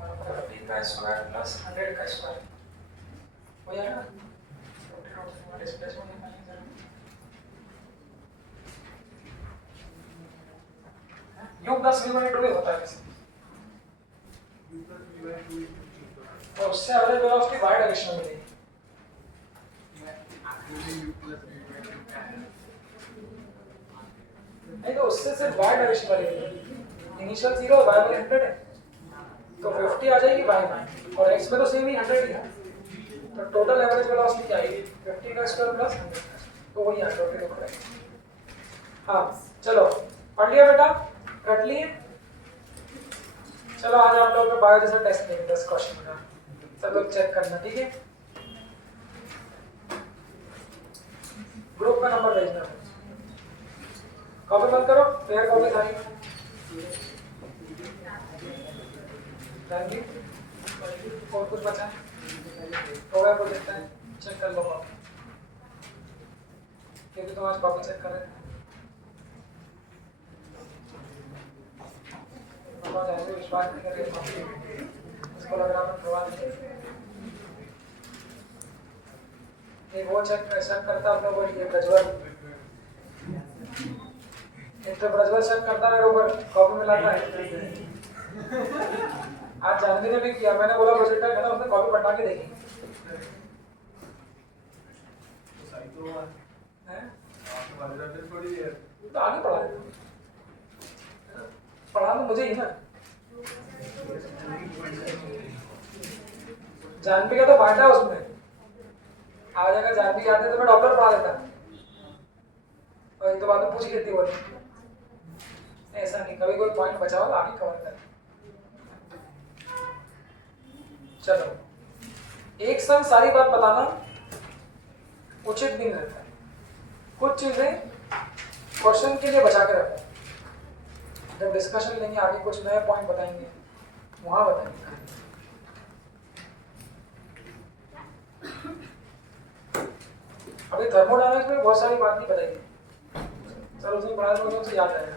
और 50 का स्क्वायर प्लस 100 का स्क्वायर हो जाएगा। 50√5 डिस्प्लेसमेंट निकालने जरा। योग 10v/2 ही होता है वैसे, और उससे एवरेज वेलोसिटी y डायरेक्शन में मिलेगी। नहीं तो उससे सिर्फ y डायरेक्शन वाली इनिशियल 0 और y वाली 100 है, तो 50 आ जाएगी y में, और x में तो सेम ही 100 ही है। तो टोटल एवरेज वेलोसिटी क्या आएगी? 50 का स्क्वायर प्लस 100, तो वही है टोटल हो जाएगा। हाँ चलो पढ़ लिया बेटा, कट लिए। चलो आज आप लोगों का बायो जैसा टेस्ट लेंगे 10 क्वेश्चन का, सब लोग चेक करना ठीक है। ग्रुप का नंबर भेजना है, कॉपी बंद करो, पेयर कॉपी सारी थैंक यू। और कुछ बचा है? हो गया प्रोजेक्ट है, चेक कर लो कॉपी, क्योंकि तुम आज कॉपी चेक कर रहे थे। ऐसे विश्वास नहीं करके कॉपी इसको लग रहा है करवा देंगे। ये वो चेक करता अपने ऊपर, ये प्रज्वल तो प्रज्वल चेक करता मेरे ऊपर, कॉपी में लाता है। आज जानवी ने भी किया, मैंने बोला प्रोजेक्ट है ना, उसने कॉपी पलटा के देखी तो आगे पढ़ा पढ़ा तो मुझे ही ना। जानवी का तो फायदा है उसमें, आ जाएगा जानवी आते तो मैं डॉक्टर पढ़ा देता, और एक तो बात में पूछ लेती बोली ऐसा नहीं, कभी कोई पॉइंट बचाओ आगे कवर कर। चलो एक संग सारी बात बताना उचित भी नहीं रहता है, कुछ चीजें क्वेश्चन के लिए बचा के रखो, जब डिस्कशन लेंगे आगे कुछ नए पॉइंट बताएंगे वहां बताएंगे। अभी थर्मोडायनामिक्स में बहुत सारी बात नहीं बताई, सर उसमें पढ़ा लोगों से याद आएगा,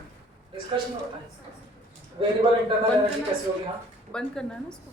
डिस्कशन में होता है। वेरिएबल इंटरनल एनर्जी कैसे होगी। हाँ बंद करना है ना इसको।